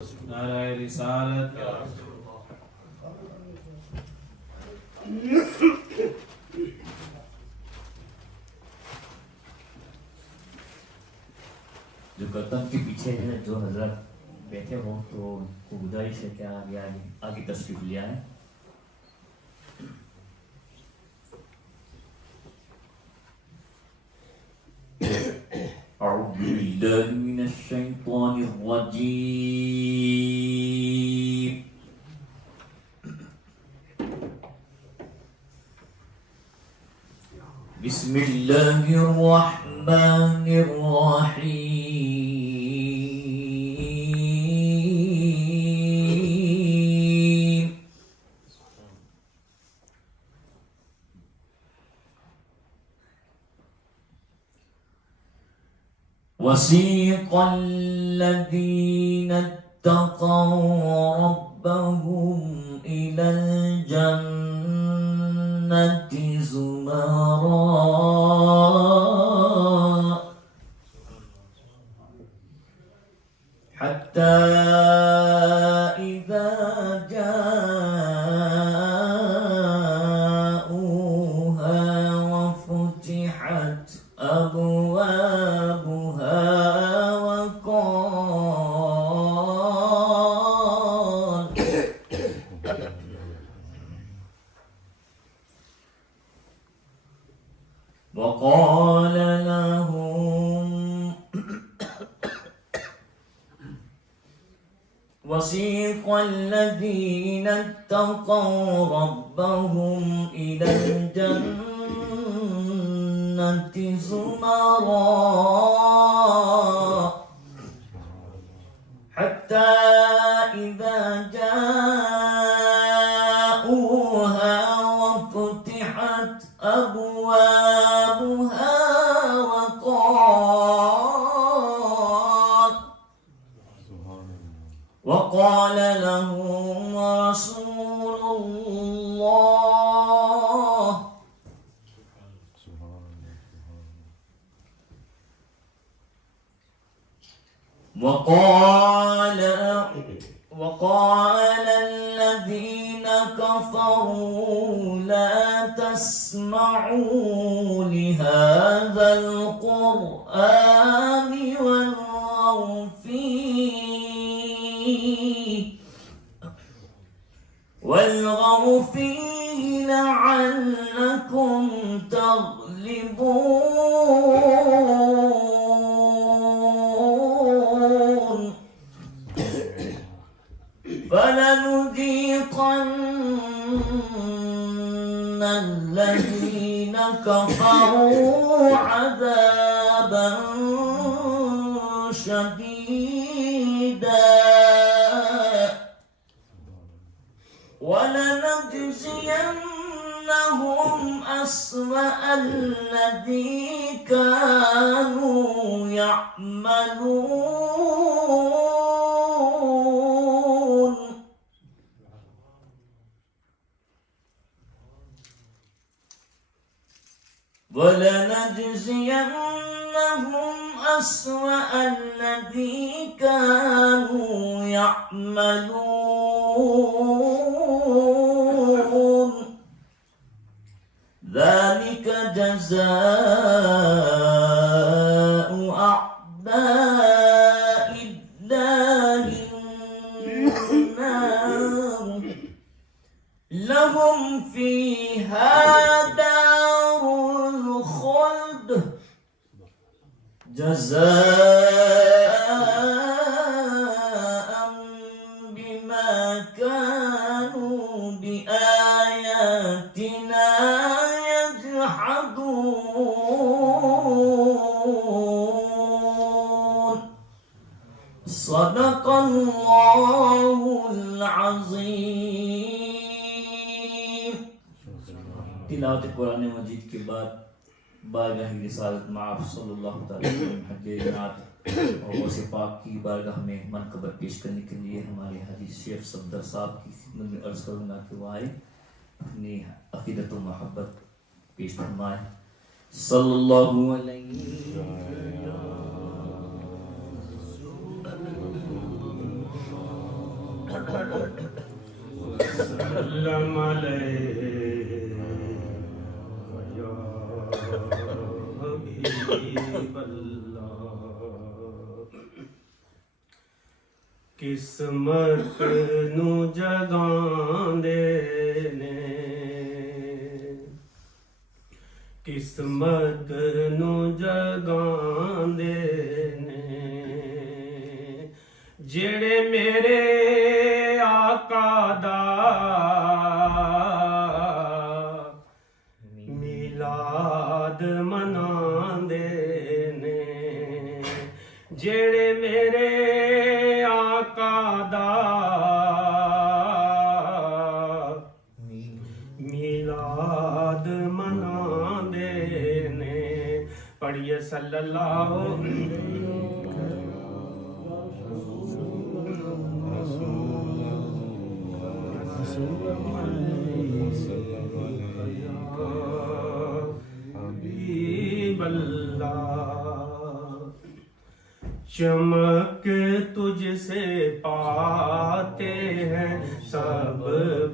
नाराय रिसालत जो कर्तन के पीछे है जो हजरत बैठे हो तो उनको गुजारिश है क्या आगे तशरीफ लिया है। أعوذ بالله من الشيطان الرجيم بسم الله الرحمن الرحيم وسيق الذين اتقوا ربهم إلى الجنة زمرا حتى إذا جاءوها وفتحت أبوابها وقال لهم وسيق الذين اتقوا ربهم إلى الجنة زمرا حتى إذا جاءوها وفتحت أبوابها وقال لهم رسول الله وقال الذين كفروا لا تسمعوا لهذا القرآن والغوا فيه لعلكم تغلبون فلنذيقن الذين كفروا عذابا شديدا ولنجزينهم أسوأ الذي كانوا يعملون ولنجزينهم أسوأ الذي كانوا يعملون ذلك جزاء أعداء الله النار لهم فيها دار الخلد جزاء بما كانوا بآياتنا يجحدون صدق الله العظيم। तिलावत कुरान मजीद के बाद बारगाह रिसालत माफ सल्लल्लाहु अलैहि वसल्लम हजनात और वसे पाक की बारगाह में मनकबत पेश करने के लिए हमारे हाजी शेख सफदर साहब की खिदमत में अर्ज करूंगा कि वो आए अपनी अकीदत व मोहब्बत पेश फरमाए। सल्लल्लाहु अलैहि वसल्लम। وسلم علیہ یا حبیب اللہ. قسمت نو جگاندے نے قسمت نو جگاندے نے جڑے میرے آقا دا میلاد مناندے نے جڑے میرے آقا دا میلاد مناندے نے. پڑھیے صلی اللہ حبیب اللہ. چمک تجھ سے پاتے ہیں سب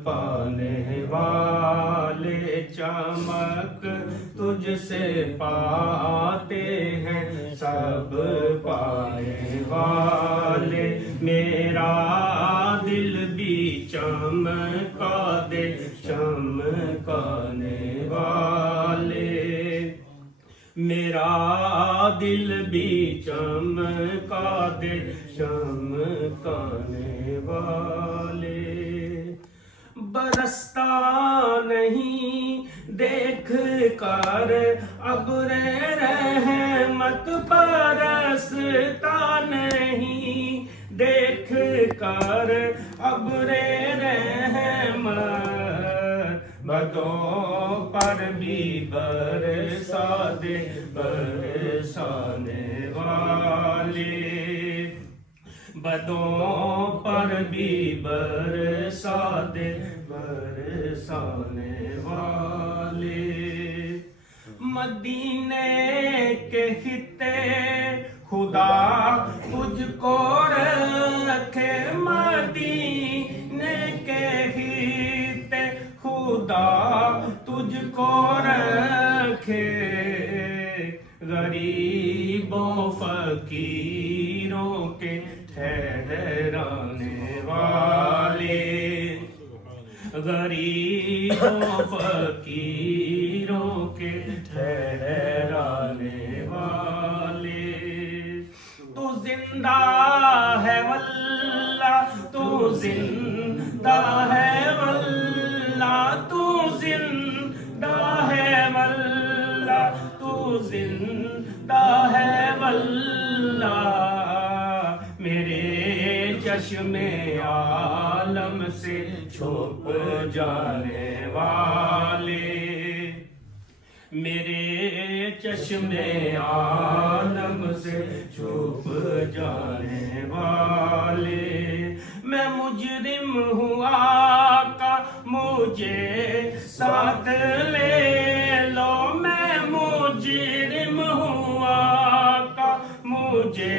پانے والے. چمک تجھ سے پاتے ہیں سب پانے والے. میرا دل بھی چمکا دے چمکانے والے. میرا دل بھی چمکا دے چمکانے والے. برستا نہیں دیکھ کر ابر رحمت برستا نہیں دیکھ کر ابر رحمت. بدوں پر بھی برسا دے برسانے والے. بدوں پر بھی برسا دے برسانے والے. مدینے کے خطے خدا تجھ کو رکھے. مدینے کے خطے خدا تجھ کو رکھے. غریبوں فقیروں کے ٹھہرانے والے. غریبوں فقیروں کے ٹھہرانے والے. تو زندہ ہے واللہ تو زندہ ہے واللہ تو زندہ ہے واللہ تو زندہ ہے واللہ. میرے چشم عالم سے چھپ جانے والے. میرے چشم عالم سے چھپ جانے والے. میں مجرم ہوں آقا مجھے ساتھ لے لو. میں مجرم ہوں آقا مجھے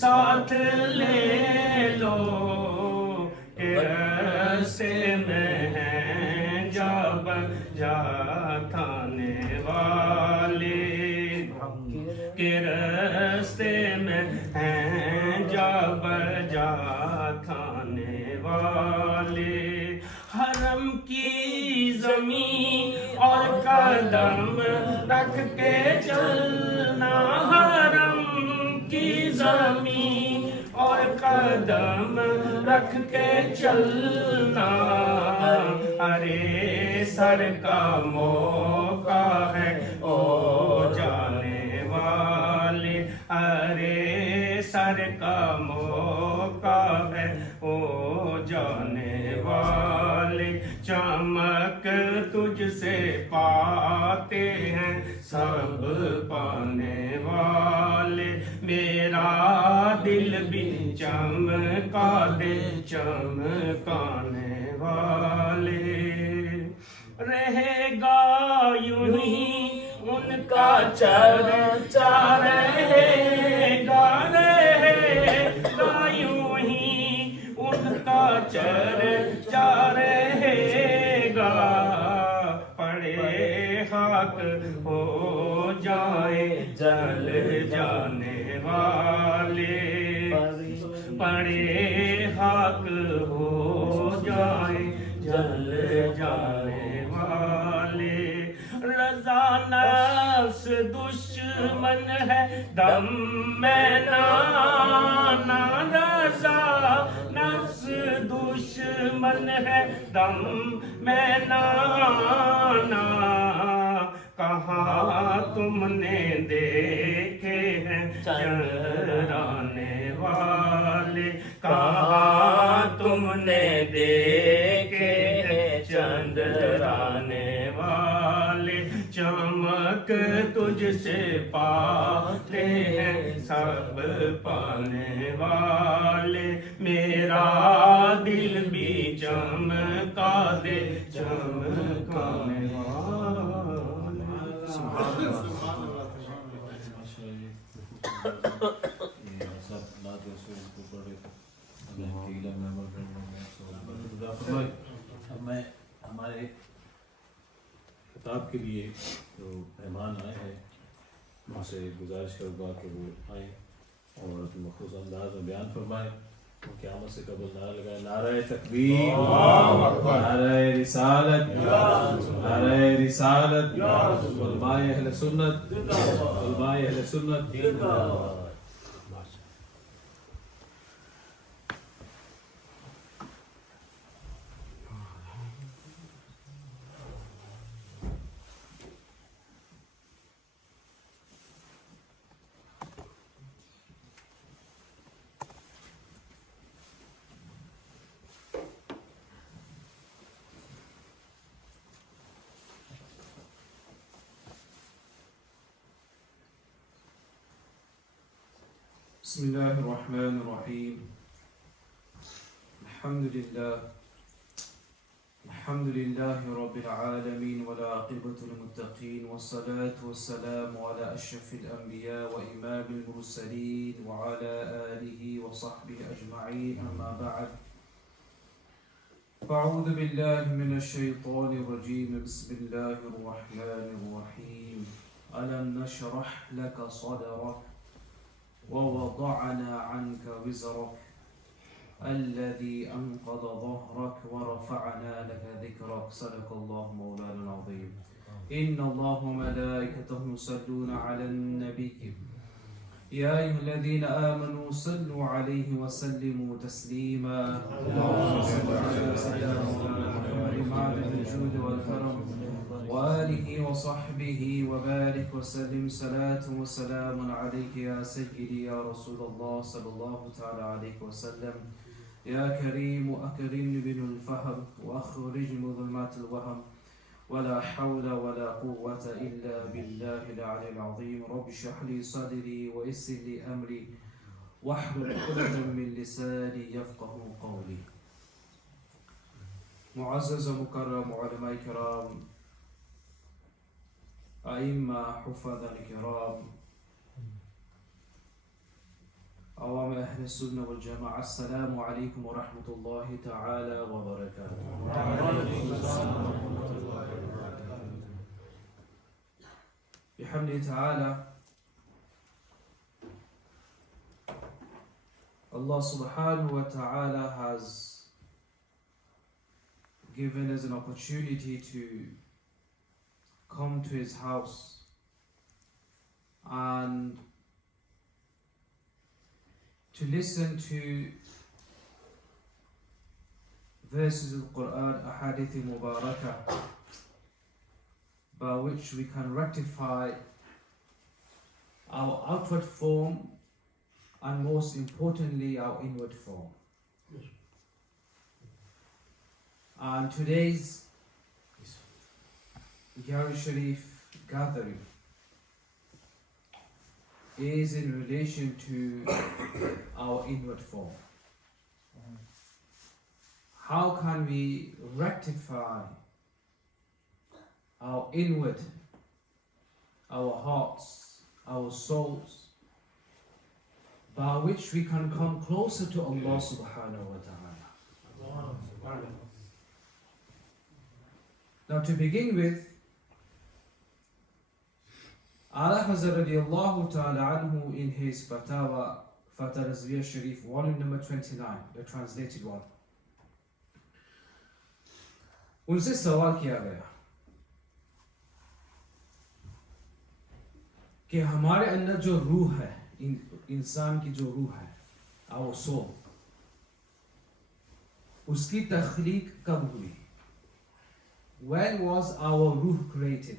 ساتھ لے لو. راستے میں ہیں جب جا کھانے والے. کہ راستے میں ہیں جب جا کھانے والے. حرم کی زمین اور قدم رکھ کے چلنا. حرم کی زمین اور قدم رکھ کے چلنا. ارے سر کا موقع ہے او جانے والے. ارے سر کا موقع ہے او جانے والے. چمک تجھ سے پاتے ہیں سب پانے والے. میرا دل بھی چمکا دے چمکانے والے. رہے گا یوں ہی ان کا چرچا رہے گا. رہے گا یوں ہی ان کا چرچا رہے گا پڑے خاک ہو جائے جل جانے والے پڑے خاک ہو جائے جل جانے والے رضا نفس دشمن ہے دم میں نانا رضا نفس دشمن ہے دم میں نانا کہاں تم نے دیکھے ہیں چرانے والے کہاں تم نے دیکھے ہیں چندرانے والے چمک تجھ سے پاتے ہیں سب پانے والے میرا دل بھی چمکا دے چمکانے اب میں ہمارے خطاب کے لیے جو مہمان آئے ہیں ان سے گزارش کروں گا کہ وہ آئیں اور اپنے مخصوص انداز میں بیان فرمائیں قیامت سے قبل نعرہ لگائے نعرہ تکبیر نعرہ رسالت نعرہ رسالت علماء اہل سنت علماء اہل سنت بسم الله الرحمن الرحيم الحمد لله رب العالمين والعاقبة للمتقين والصلاة والسلام على أشرف الأنبياء وإمام المرسلين وعلى آله وصحبه أجمعين أما بعد فأعوذ بالله من الشيطان الرجيم بسم الله الرحمن الرحيم ألم نشرح لك صدرك ووضعنا عنك وزرك الذي أنقض ظهرك ورفعنا لك ذكرك صدق الله مولانا العظيم إن الله وملائكته يصلون على النبي يا أيها الذين آمنوا صلوا عليه وسلموا تسليما اللهم صل على سيدنا محمد وعلى الجود والكرم وآله وصحبه وبارك وسلم صلاة وسلام عليك يا سيدي يا رسول الله صلى الله تعالى عليه وسلم يا كريم أكرمني بالفهم وأخرج مظلمات الوهم ولا حول ولا قوة إلا بالله العلي العظيم رب اشرح لي صدري ويسر لي أمري واحلل عقدة من لساني يفقه قولي معزز مكرم علماء كرام أئمة حفاظ الكرام عوام أهل السنة والجماعة السلام عليكم ورحمة الله تعالى وبركاته بحمده تعالى Allah subhanahu wa ta'ala has given us an opportunity to come to his house and to listen to verses of the Quran, ahadith mubarakah, by which we can rectify our outward form and most importantly our inward form. And today's Yari Sharif gathering is in relation to our inward form. How can we rectify our inward, our hearts, our souls, by which we can come closer to Allah subhanahu wa ta'ala? Now to begin with, Ala Hazrat radiallahu ta'ala anhu in his Fatawa, Fatah Razviya Sharif, volume number 29, the translated one, उनसे सवाल किया गया कि हमारे अंदर जो रूह है, इंसान की जो रूह है, our soul, उसकी तख्लीक कब हुई? When was our ruh created?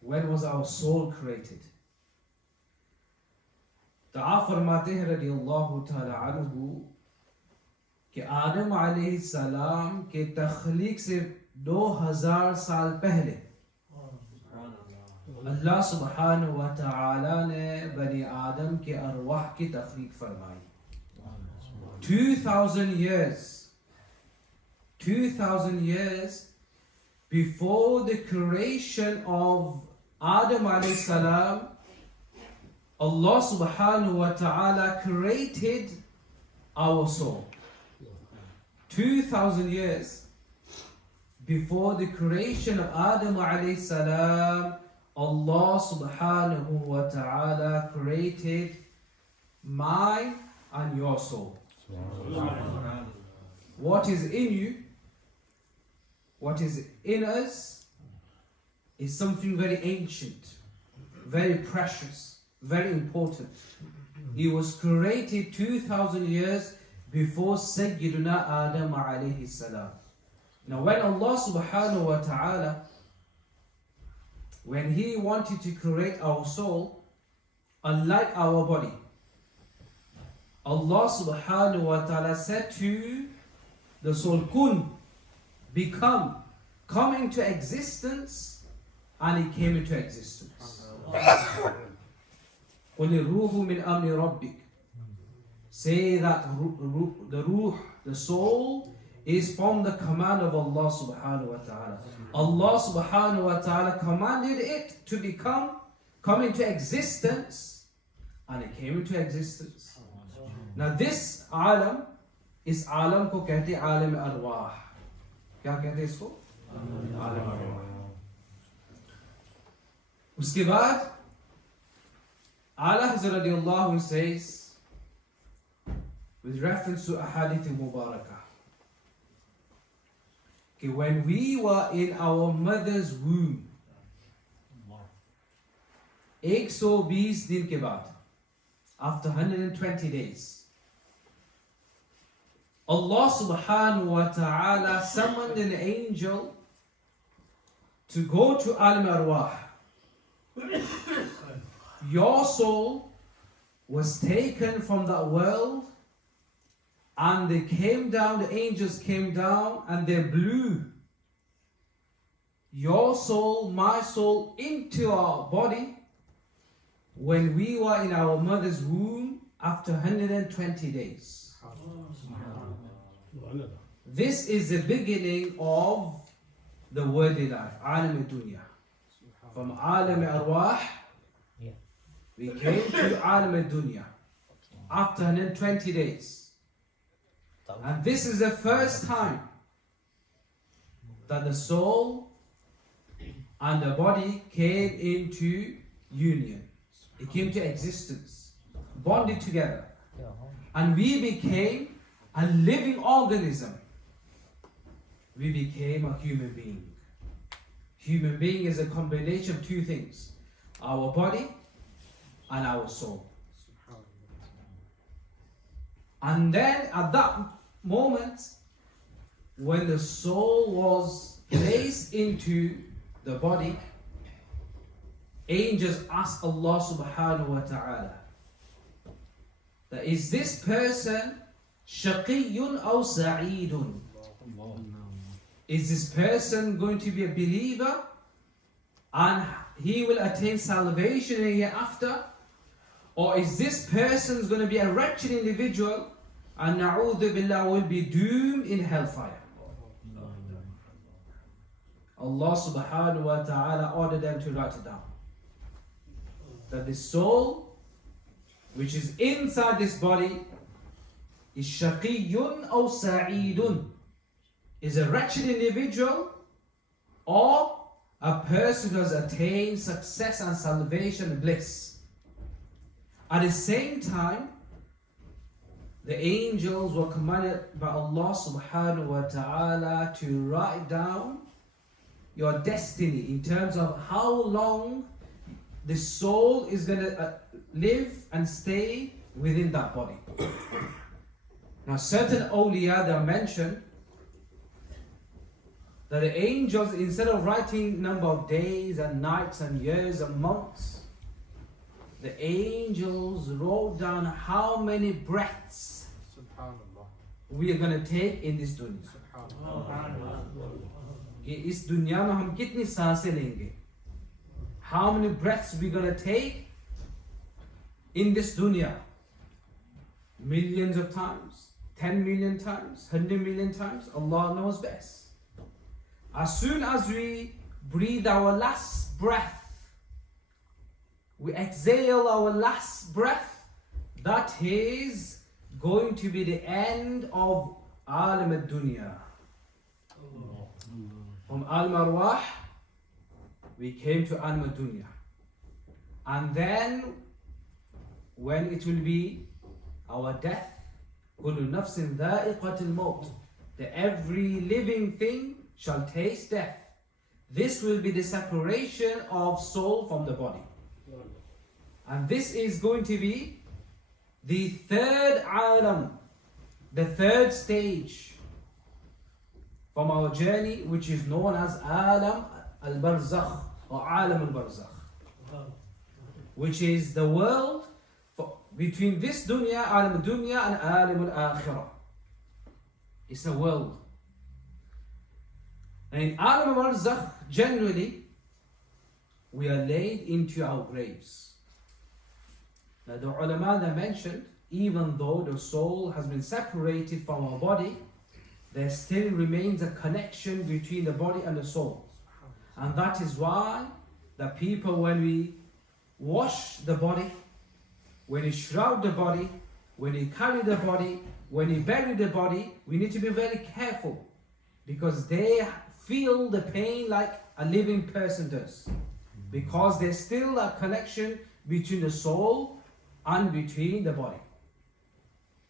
When was our soul created? तो आप फरमाते हैं रदियल्लाहु ताला अन्हु कि आदम अलैहि सलाम के तख्लीक से 2000 साल पहले अल्लाह सुब्हानहु व तआला ने बनी आदम के अरवाह की तख्लीक फरमाई. 2000 years before the creation of Adam alayhi salam, Allah subhanahu wa ta'ala created our soul. 2000 years before the creation of Adam alayhi salam, Allah subhanahu wa ta'ala created my and your soul. What is in you, what is in us, is something very ancient, very precious, very important. It was created 2000 years before Sayyiduna Adam alayhi salam. Now when Allah subhanahu wa ta'ala, when He wanted to create our soul, unlike our body, Allah subhanahu wa ta'ala said to the soul, kun, become, come into existence, and it came into existence. قُلِ الرُّوحُ مِنْ أَمْرِ رَبِّكَ. Say that the ruh, the soul, is from the command of Allah subhanahu wa ta'ala. Allah subhanahu wa ta'ala commanded it to become, come into existence, and it came into existence. Now this alam, इस आलम को कहते हैं आलम अरवाह. क्या कहते हैं इसको? आलम अरवाह. उसके बाद Ala Hazrat radiallahu anhu says, with reference to ahadith mubarakah, कि when we were in our mother's womb, 120 दिन के बाद, after 120 days, Allah subhanahu wa ta'ala summoned an angel to go to Alam Arwah. Your soul was taken from that world, and they came down, the angels came down, and they blew your soul, my soul, into our body when we were in our mother's womb after 120 days. This is the beginning of the worldly life, Alam Dunya. From Alam Arwah, we came to Alam Dunya after 120 days. And this is the first time that the soul and the body came into union. It came to existence, bonded together. And we became a living organism. We became a human being. Human being is a combination of two things: our body and our soul. And then at that moment, when the soul was placed into the body, angels asked Allah subhanahu wa ta'ala, that is this person shaqiyun aw sa'idun? Is this person going to be a believer and he will attain salvation in the hereafter? Or is this person going to be a wretched individual and na'udhu billah will be doomed in hellfire? Allah subhanahu wa ta'ala ordered them to write it down. That the soul which is inside this body is shaqiyun aw sa'idun. is a wretched individual or a person who has attained success and salvation and bliss. At the same time, the angels were commanded by Allah subhanahu wa ta'ala to write down your destiny in terms of how long the soul is going to live and stay within that body. Now certain awliya, they are mentioned that the angels, instead of writing number of days and nights and years and months, the angels wrote down how many breaths we are going to take in this dunya. कि इस दुनिया में हम कितनी सांसें लेंगे? How many breaths we going to take in this dunya? Millions of times, 10 million times, 100 million times. Allah knows best. As soon as we breathe our last breath, we exhale our last breath, that is going to be the end of Alam al-Dunya. From Alam al-Arwah, we came to Alam al-Dunya. And then, when it will be our death, كُلُّ نَفْسٍ ذَائِقَةِ الْمَوْتِ, that every living thing shall taste death. This will be the separation of soul from the body. And this is going to be the third alam, the third stage from our journey, which is known as Alam al-Barzakh or Alam al-Barzakh, which is the world between this dunya, Alam al-Dunya, and Alam al-Akhirah. It's a world. And in Alam al-Barzakh, generally, we are laid into our graves. Now the ulama, they mentioned, even though the soul has been separated from our body, there still remains a connection between the body and the soul. And that is why the people, when we wash the body, when we shroud the body, when we carry the body, when we bury the body, we need to be very careful, because they feel the pain like a living person does, because there's still a connection between the soul and between the body.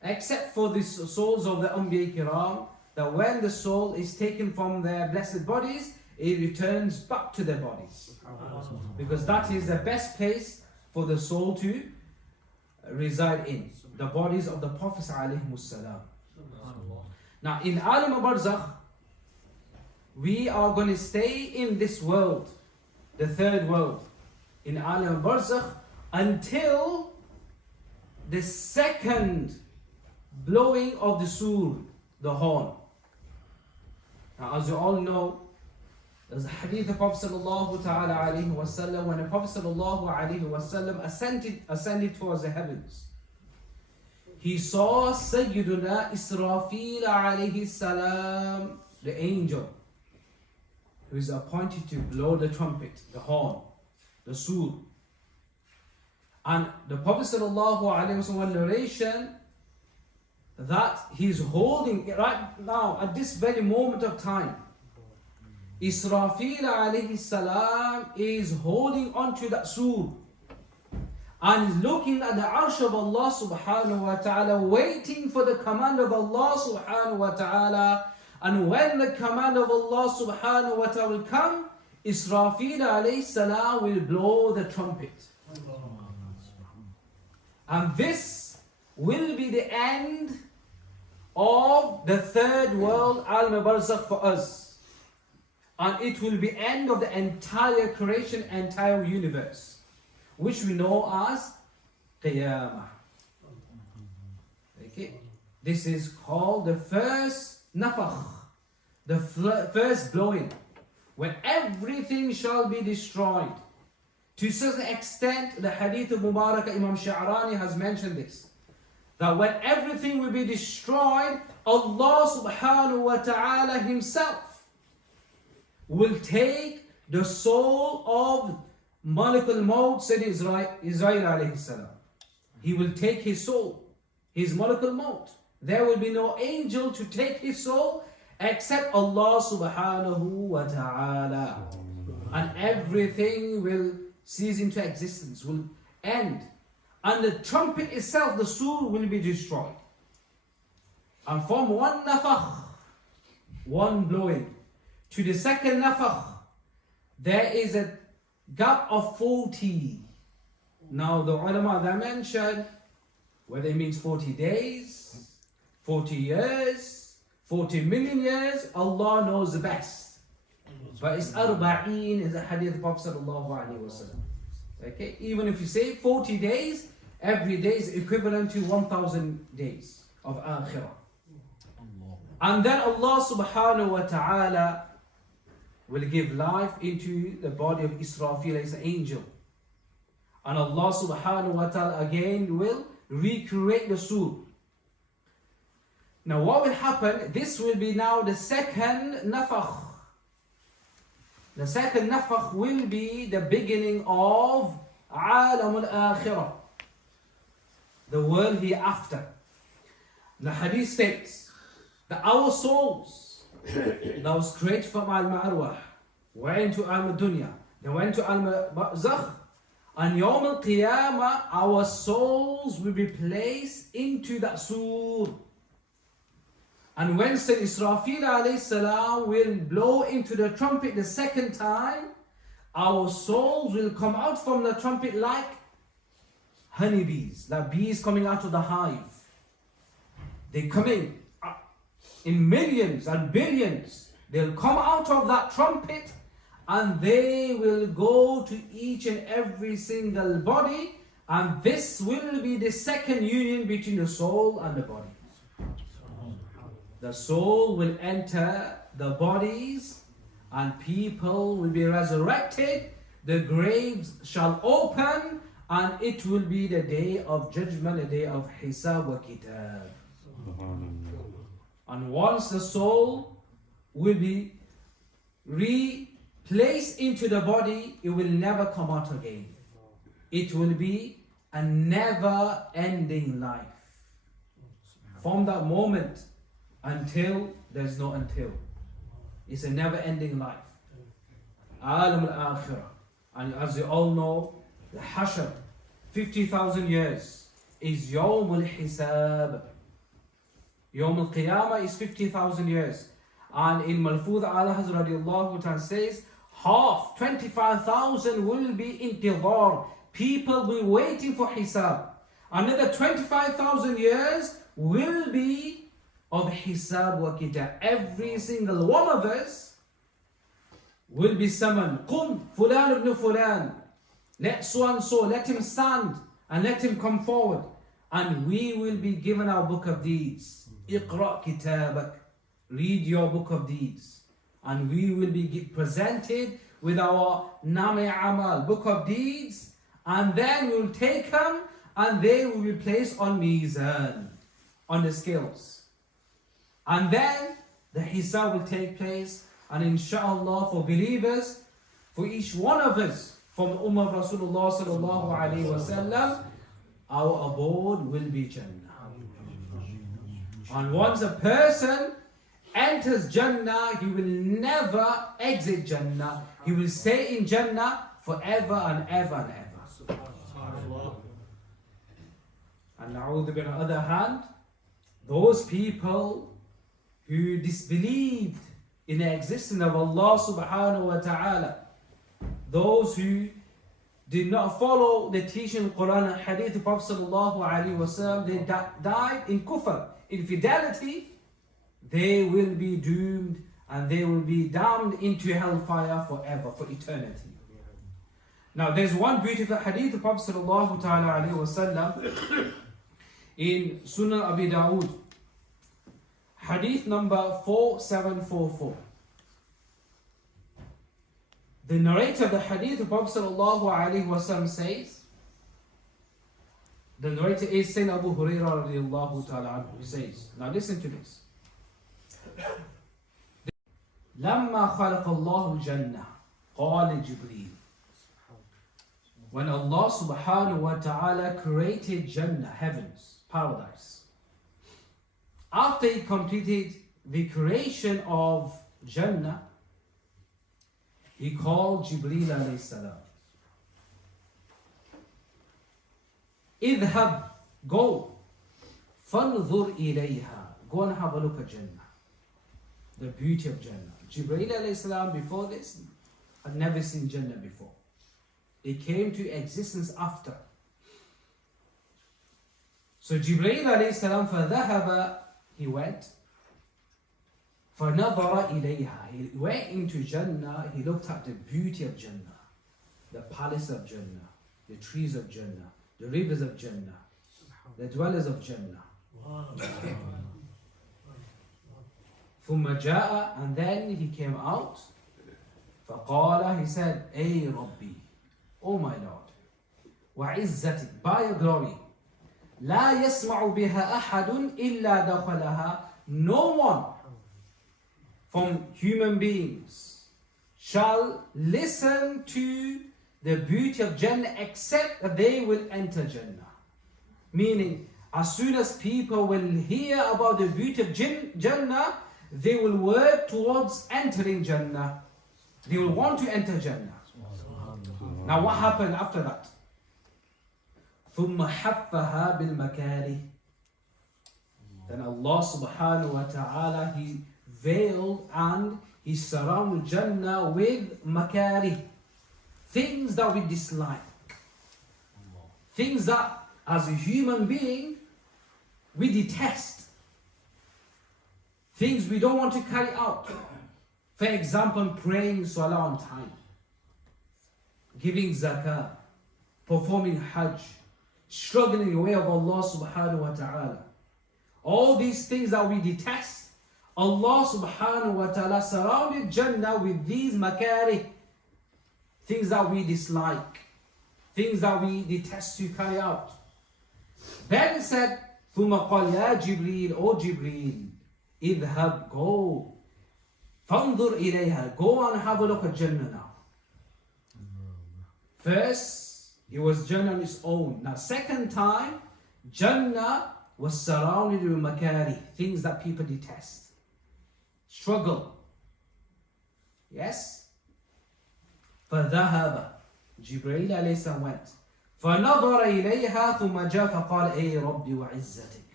Except for the souls of the Anbiya Kiram, that when the soul is taken from their blessed bodies, it returns back to their bodies, because that is the best place for the soul to reside in, the bodies of the Prophets alayhimus salam. Now in Alam al-Barzakh, we are going to stay in this world, the third world, in Alam al-Barzakh, until the second blowing of the sur, the horn. Now as you all know, there's a hadith of Prophet sallallahu ta'ala alayhi wa sallam, when the Prophet sallallahu alayhi wa sallam ascended towards the heavens, he saw Sayyiduna Israfil alayhi salam, the angel, who is appointed to blow the trumpet, the horn, the sur. And the Prophet sallallahu alayhi wa sallam narration that he's holding right now, at this very moment of time, Israfil alayhi salam is holding onto that sur and looking at the arsh of Allah subhanahu wa ta'ala, waiting for the command of Allah subhanahu wa ta'ala. And when the command of Allah subhanahu wa ta'ala will come, Israfil alayhi salam will blow the trumpet. And this will be the end of the third world, Alam al-Barzakh, for us. And it will be end of the entire creation, entire universe, which we know as Qiyamah. Okay? This is called the first nafakh, the first blowing, when everything shall be destroyed. To such an extent, the hadith of Mubarak Imam Sha'rani has mentioned this, that when everything will be destroyed, Allah subhanahu wa ta'ala himself will take the soul of Malik al-Maut, said Israel alayhi salam. He will take his soul, his Malik al-Maut. There will be no angel to take his soul except Allah subhanahu wa ta'ala. And everything will cease into existence, will end. And the trumpet itself, the sur, will be destroyed. And from one nafakh, one blowing, to the second nafakh, there is a gap of 40. Now the ulama, they mentioned whether it means 40 days, 40 years, 40 million years, Allah knows the best. But it's arba'een is a hadith of Prophet sallallahu alaihi wasallam. Okay, even if you say 40 days, every day is equivalent to 1,000 days of akhirah. And then Allah subhanahu wa ta'ala will give life into the body of Israfil as an angel. And Allah subhanahu wa ta'ala again will recreate the sur. Now what will happen? This will be now the second nafakh. The second nafakh will be the beginning of alam al-akhirah, the world hereafter. The hadith states that our souls that was created from al-ma'arwah went to al-dunya, they went to al-barzakh, and yawm al-qiyamah our souls will be placed into that sur. And when Sayyid Israfil alayhi salam will blow into the trumpet the second time, our souls will come out from the trumpet like honeybees, like bees coming out of the hive. They're coming in millions and billions. They'll come out of that trumpet and they will go to each and every single body, and this will be the second union between the soul and the body. The soul will enter the bodies and people will be resurrected. The graves shall open and it will be the day of judgment, the day of hisab wa kitab. And once the soul will be replaced into the body, it will never come out again. It will be a never-ending life. From that moment until there's no until. It's a never-ending life. Alam al-akhirah. And as you all know, the hashr, 50,000 years, is yawm al-hisab. Yawm al-qiyamah is 50,000 years. And in Malfuz al-Hazr radiallahu ta'ala says, half, 25,000 will be intidhar. People will be waiting for hisab. Another 25,000 years will be of hisab wa kitab. Every single one of us will be summoned. Qum fulan ibn fulan. Let so and so, let him stand and let him come forward. And we will be given our book of deeds. Iqra kitabak. Read your book of deeds. And we will be presented with our Name Amal, book of deeds. And then we will take them and they will be placed on Mizan, on the scales. And then the hisab will take place, and inshallah for believers, for each one of us, from the Ummah of Rasulullah sallallahu alayhi wa sallam, our abode will be Jannah. And once a person enters Jannah, he will never exit Jannah. He will stay in Jannah forever and ever and ever. And on the other hand, those people who disbelieved in the existence of Allah subhanahu wa ta'ala, those who did not follow the teaching of Quran and Hadith of Prophet sallallahu alaihi wasallam, they died in kufr, infidelity, they will be doomed and they will be damned into hellfire forever, for eternity. Now there's one beautiful Hadith of Prophet sallallahu alaihi wasallam in Sunan Abi Dawood, Hadith number 4744. The narrator of the Hadith of Prophet sallallahu alaihi wasallam says, the narrator is Sayyidina Abu Hurairah radiallahu ta'ala anhu. He says, now listen to this. لما خلق الله الجنة قال جبريل. When Allah subhanahu wa ta'ala created Jannah, heavens, paradise, after He completed the creation of Jannah, he called Jibreel alayhi salam. Idhab, go. Fanzur ilayha. Go and have a look at Jannah. The beauty of Jannah. Jibreel alayhi salam before this had never seen Jannah before. It came to existence after. So Jibreel alayhi salam فذهب, he went. فنظر إليها. He went into Jannah, he looked at the beauty of Jannah, the palace of Jannah, the trees of Jannah, the rivers of Jannah, the dwellers of Jannah. ثم جاء, and then he came out. فقال, he said, أي ربي, oh my Lord, وعزتك, by your glory, لا يسمع بها أحد إلا دخلها. No one from human beings shall listen to the beauty of Jannah except that they will enter Jannah. Meaning, as soon as people will hear about the beauty of Jannah, they will work towards entering Jannah. They will want to enter Jannah. Now what happened after that? ثُمَّ حَفَّهَا بِالْمَكَارِهِ. Then Allah subhanahu wa ta'ala, He veiled and He surrounded Jannah with makari, things that we dislike, things that as a human being we detest, things we don't want to carry out. For example, praying salah on time, giving zakah, performing hajj, struggling in the way of Allah subhanahu wa ta'ala. All these things that we detest, Allah subhanahu wa ta'ala surrounded Jannah with these makari, things that we dislike, things that we detest to carry out. Then he said, ثُمَّ قَالْ يَا جِبْرِيلُ, O Jibreel, idhab, go, فَانْظُرْ إِلَيْهَا, go and have a look at Jannah now. First, it was Jannah on its own. Now second time, Jannah was surrounded with makari, things that people detest. Struggle. Yes? فَذَهَبَ, Jibreel alayhi salam went. فَنَظَرَ إِلَيْهَا ثُمَّ جَاءَ فَقَالَ أَيْ رَبِّ وَعِزَّتِكَ.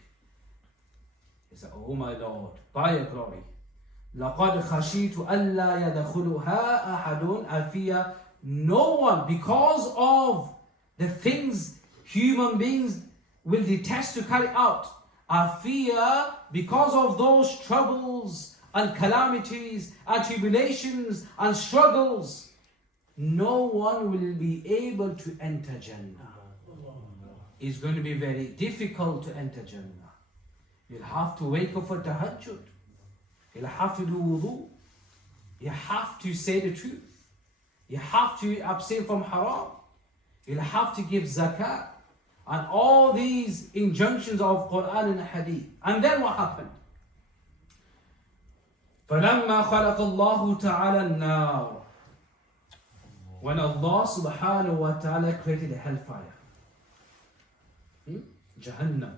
He said, oh my Lord, by your glory, لَقَدْ خَشِيتُ أَلَّا يَدَخُلُهَا أَحَدٌ. I fear no one, because of the things human beings will detest to carry out. I fear because of those troubles and calamities and tribulations and struggles, no one will be able to enter Jannah. It's going to be very difficult to enter Jannah. You'll have to wake up for tahajjud. You'll have to do wudu. You have to say the truth. You have to abstain from haram. You'll have to give zakat. And all these injunctions of Quran and Hadith. And then what happened? فَلَمَّا خَلَقَ اللَّهُ تَعَالَى النَّارِ. When Allah subhanahu wa ta'ala created a hellfire, Jahannam,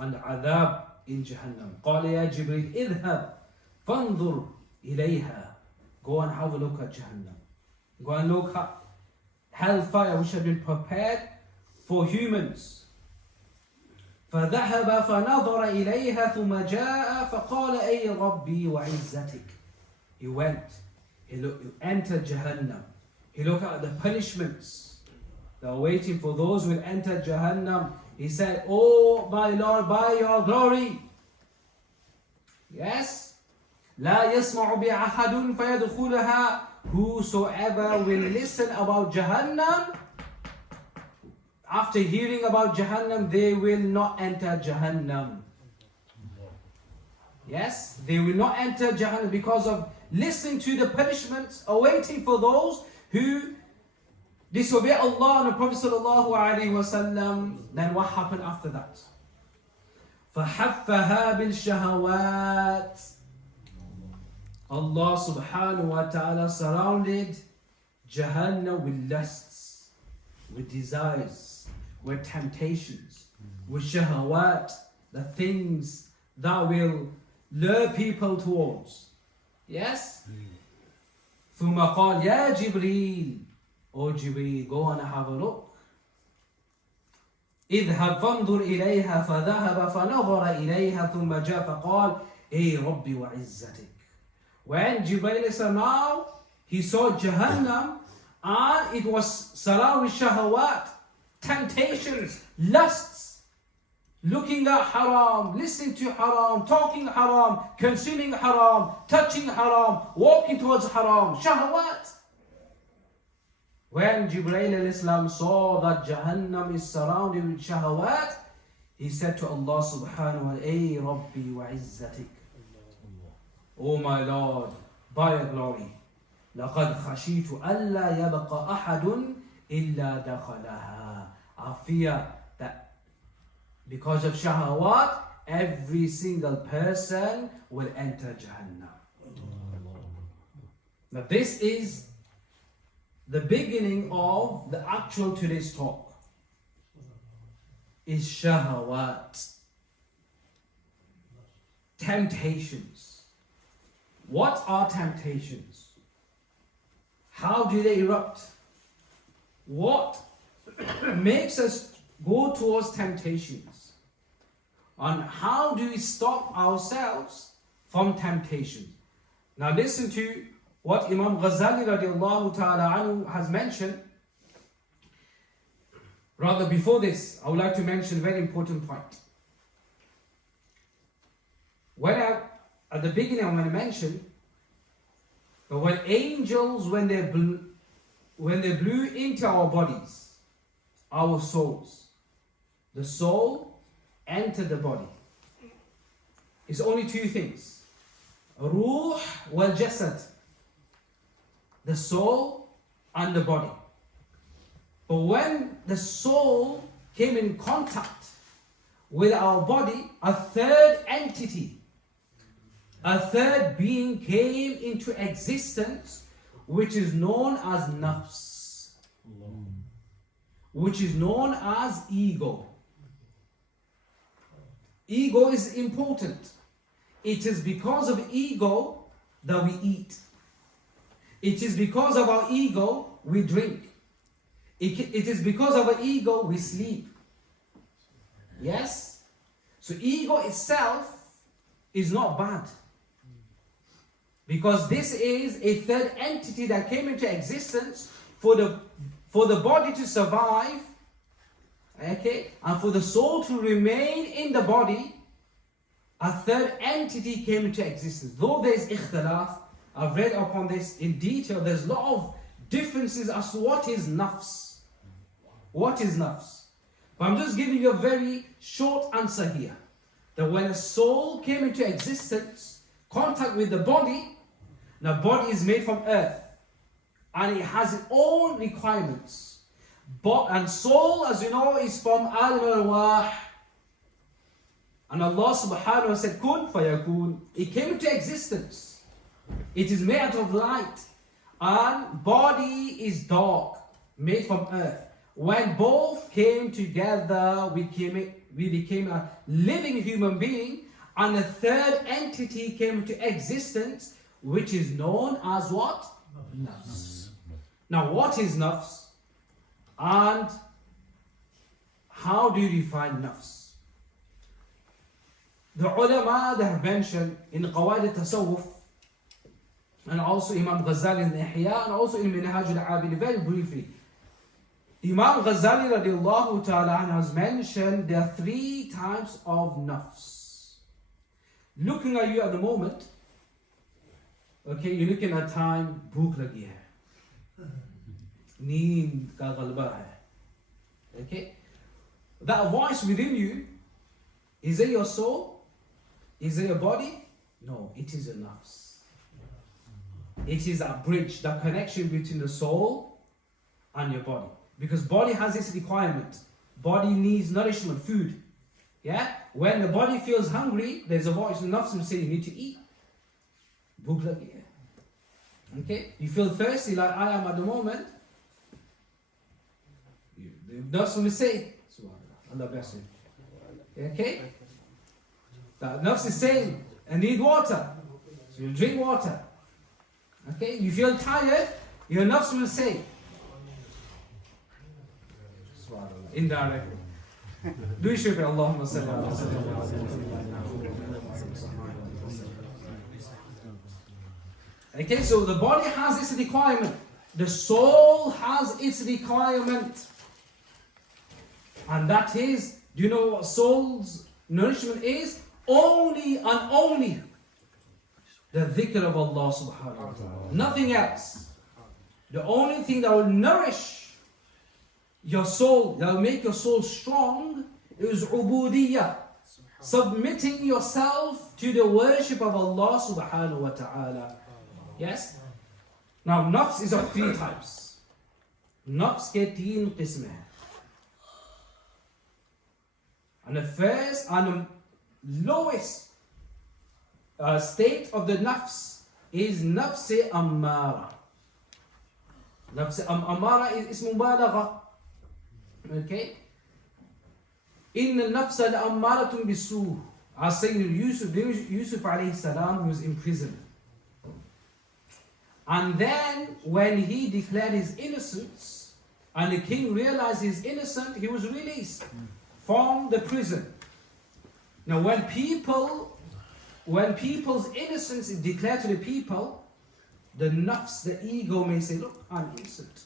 and adab in Jahannam, قال يا جبريل اذهب فانظر إليها. Go and have a look at Jahannam. Go and look at hellfire which had been prepared for humans. فذهب فنظر إليها ثم جاء فقال أي ربي وعزتك. He went, he entered Jahannam. He looked at the punishments that are waiting for those who will enter Jahannam. He said, oh my Lord, by your glory. Yes. لا يسمع بأحد فيدخلها. Whosoever will listen about Jahannam, after hearing about Jahannam, they will not enter Jahannam. Yes, they will not enter Jahannam because of listening to the punishments awaiting for those who disobey Allah and the Prophet sallallahu alaihi wasallam. Then what happened after that? فَحَفَّهَا بِالشَّهَوَاتِ. Allah subhanahu wa ta'ala surrounded Jahannam with lusts, with desires, with temptations, with shahawat, the things that will lure people towards. Yes? ثم قال يا جبريل, O Jibreel, go and have a look. اذهب فانظر إليها فذهب فنظر إليها ثم جاء فقال أي ربي وعزتك. When Jibreel said now, he saw Jahannam and it was surrounded with shahawat, temptations, lusts, looking at haram, listening to haram, talking haram, consuming haram, touching haram, walking towards haram, shahawat. When Jibreel saw that Jahannam is surrounded with shahawat, he said to Allah subhanahu wa ta'ala, Ay Rabbi wa izzatik. Oh my Lord, by your glory, لَقَدْ خَشِيتُ أَلَّا يَبْقَ أَحَدٌ إِلَّا دَخَلَهَا. I fear that because of shahawat, every single person will enter Jahannam. Now this is the beginning of the actual today's talk. Is shahawat. Temptations. What are temptations? How do they erupt? What makes us go towards temptations? And how do we stop ourselves from temptation? Now listen to what Imam Ghazali radiallahu ta'ala anhu has mentioned. Rather, before this, I would like to mention a very important point. At the beginning, I'm going to mention that when angels, when they blew into our bodies, our souls, the soul entered the body. It's only two things: ruh wal jasad, the soul and the body. But when the soul came in contact with our body, a third entity, a third being came into existence, which is known as nafs, which is known as ego. Ego is important. It is because of ego that we eat. It is because of our ego we drink. It is because of our ego we sleep. Yes? So ego itself is not bad. Because this is a third entity that came into existence for the body to survive, okay, and for the soul to remain in the body. A third entity came into existence. Though there is ikhtilaf, I've read upon this in detail, there's a lot of differences as to what is nafs. What is nafs? But I'm just giving you a very short answer here. That when a soul came into existence, contact with the body, the body is made from earth and it has its own requirements. And soul, as you know, is from al-arwah. And Allah subhanahu wa ta'ala said, kun fayakun. It came into existence. It is made out of light. And body is dark, made from earth. When both came together, we became a living human being. And a third entity came into existence, which is known as what? Nafs. Now what is nafs? And how do you define nafs? The ulama, they have mentioned in Qawaid al-Tasawwuf, and also Imam Ghazali in Ihya, and also in Minhaj al-Abid, very briefly. Imam Ghazali radiallahu ta'ala has mentioned there are 3 types of nafs. Looking at you at the moment, okay, you're looking at time, bhook lagi hai, neend ka ghalba hai. Okay, that voice within you, is it your soul? Is it your body? No, it is your nafs. It is a bridge, the connection between the soul and your body. Because body has its requirement. Body needs nourishment, food. Yeah? When the body feels hungry, there's a voice in the nafs saying you need to eat. Bhook lagi hai. Okay? You feel thirsty like I am at the moment. The nafs will say, Allah bless you. Okay? That nafs is saying, I need water. So you drink water. Okay, you feel tired, your nafs will say. Indirectly. Do you shukr Allahumma salli ala Okay, so the body has its requirement. The soul has its requirement. And that is, do you know what soul's nourishment is? Only and only the dhikr of Allah subhanahu wa ta'ala. Nothing else. The only thing that will nourish your soul, that will make your soul strong, is ubudiyyah. Submitting yourself to the worship of Allah subhanahu wa ta'ala. Yes? Now, nafs is of three types. Nafs ke teen qism hai. And the first and the lowest state of the nafs is nafs ammara. Nafs ammara is ism mubalagha. Okay? Inna nafsa la'ammaratun bisu. As Sayyid Yusuf alayhi salam, who was in prison. And then when he declared his innocence and the king realized he's innocent, he was released from the prison. Now when people's innocence is declared to the people, the nafs, the ego may say, look, I'm innocent.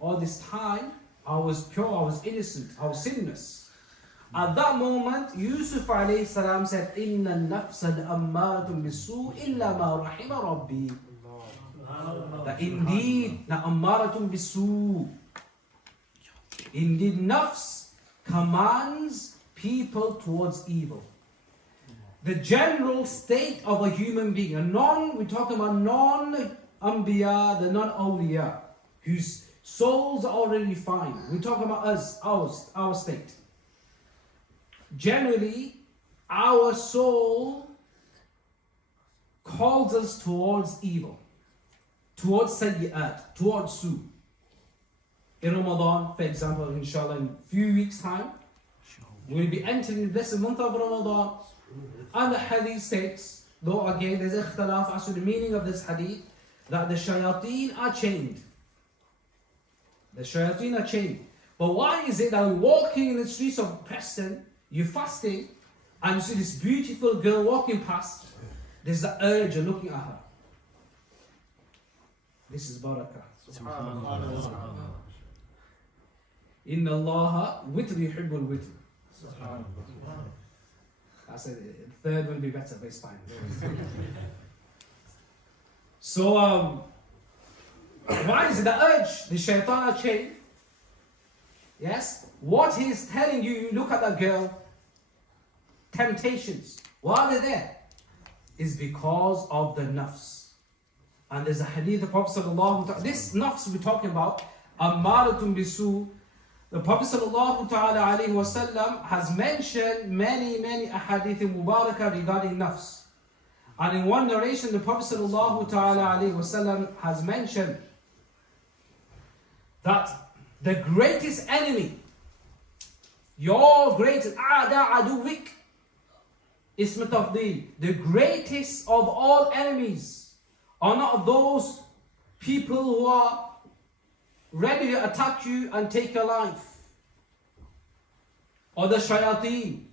All this time, I was pure, I was innocent, I was sinless. At that moment, Yusuf alayhi salam said, Inna nafsa ammaratun bisu illa ma rahima rabbi. That indeed, na ammaratun bisu. Indeed, nafs commands people towards evil. The general state of a human being, we're talking about non-anbiya, the non-awliya, whose souls are already fine. We're talking about us, our state. Generally, our soul calls us towards evil, towards sayyi'at, towards su. In Ramadan, for example, inshallah, in a few weeks' time, we'll be entering the blessed month of Ramadan. And the hadith states, though again there's ikhtilaf as to the meaning of this hadith, that the shayateen are chained. The shayateen are chained. But why is it that we're walking in the streets of Preston, you're fasting, and you see this beautiful girl walking past, there's the urge of looking at her. This is barakah. Inna Allaha witr yuhibbul witr. I said the third will be better, but it's fine. So, why is it the urge? The shaitan are chained. Yes? What he's telling you, you look at that girl, temptations. Why are they there? Is because of the nafs. And there's a hadith of the Prophet sallallahu ta'ala. This nafs we're talking about, ammaratun bisu. The Prophet sallallahu ta'ala alayhi wa sallam has mentioned many ahadith mubarakah regarding nafs. And in one narration, the Prophet sallallahu ta'ala alayhi wa sallam has mentioned that the greatest enemy, your greatest a'da aduwik, ism tafdeel, the greatest of all enemies are not those people who are ready to attack you and take your life, or the shayateen.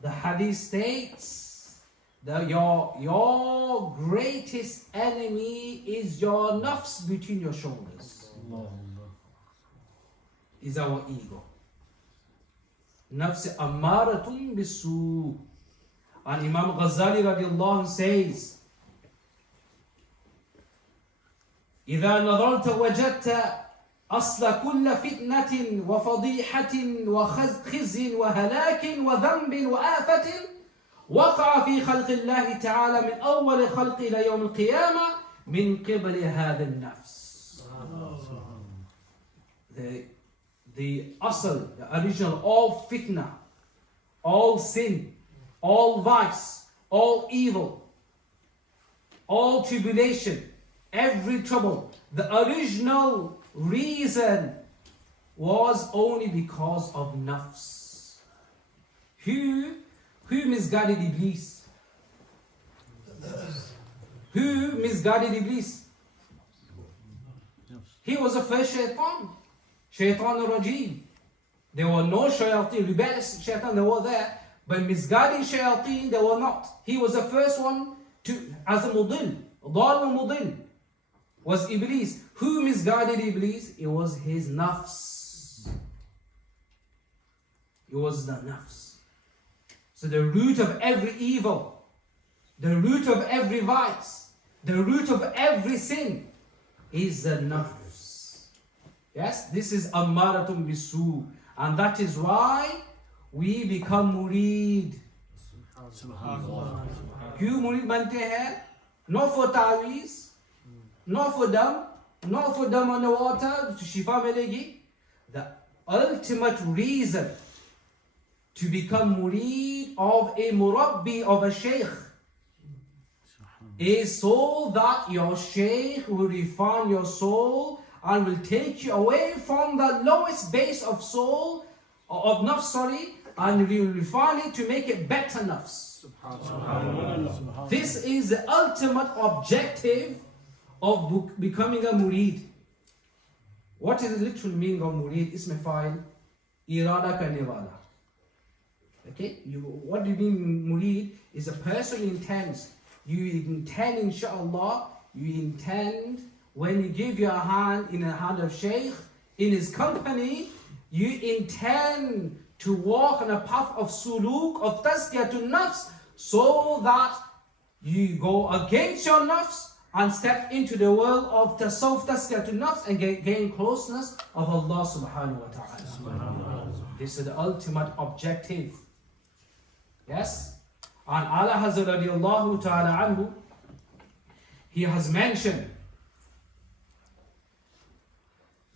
The hadith states that your greatest enemy is your nafs between your shoulders. Is our ego. Nafs ammaratun bisu. And Imam Ghazali radiallahu anhu says, إذا نظرت وجدت أصل كل فتنة وفضيحة وخزي وهلاك وذنب وآفة وقع في خلق الله تعالى من أول خلق إلى يوم القيامة من قبل هذا النفس. The asl, the original, all fitna, all sin, all vice, all evil, all tribulation, every trouble, the original reason was only because of nafs, who Who misguided Iblis? Who misguided Iblis? He was the first shaitan. Shaitan al-Rajim. There were no shayateen, rebellious shaitan, they were there. But misguiding shayateen, they were not. He was the first one to, as a mudil, Dal mudil, was Iblis. Who misguided Iblis? It was his nafs. It was the nafs. So the root of every evil, the root of every vice, the root of every sin is the nafs. Yes, this is ammaratun bisu. And that is why we become murid. क्यों मुरीद बनते हैं? Not for taweez, not for dam on the water to shifa milegi. The ultimate reason to become murid of a murabbi, of a sheikh, is so that your sheikh will refine your soul and will take you away from the lowest base of soul, of nafs, and will refine it to make it better nafs. This is the ultimate objective of becoming a murid. What is the literal meaning of murid? Ism fa'il, irada karne wala. Okay, what do you mean murid? Is a person who intends. You intend, inshallah, you intend when you give your hand in the hand of Shaykh, in his company, you intend to walk on a path of suluk, of tazkiyatun nafs, so that you go against your nafs and step into the world of tasawwuf, tazkiyatun nafs, and gain closeness of Allah subhanahu wa ta'ala. This is the ultimate objective. Yes? And Allah Hazrat radiallahu ta'ala anhu, he has mentioned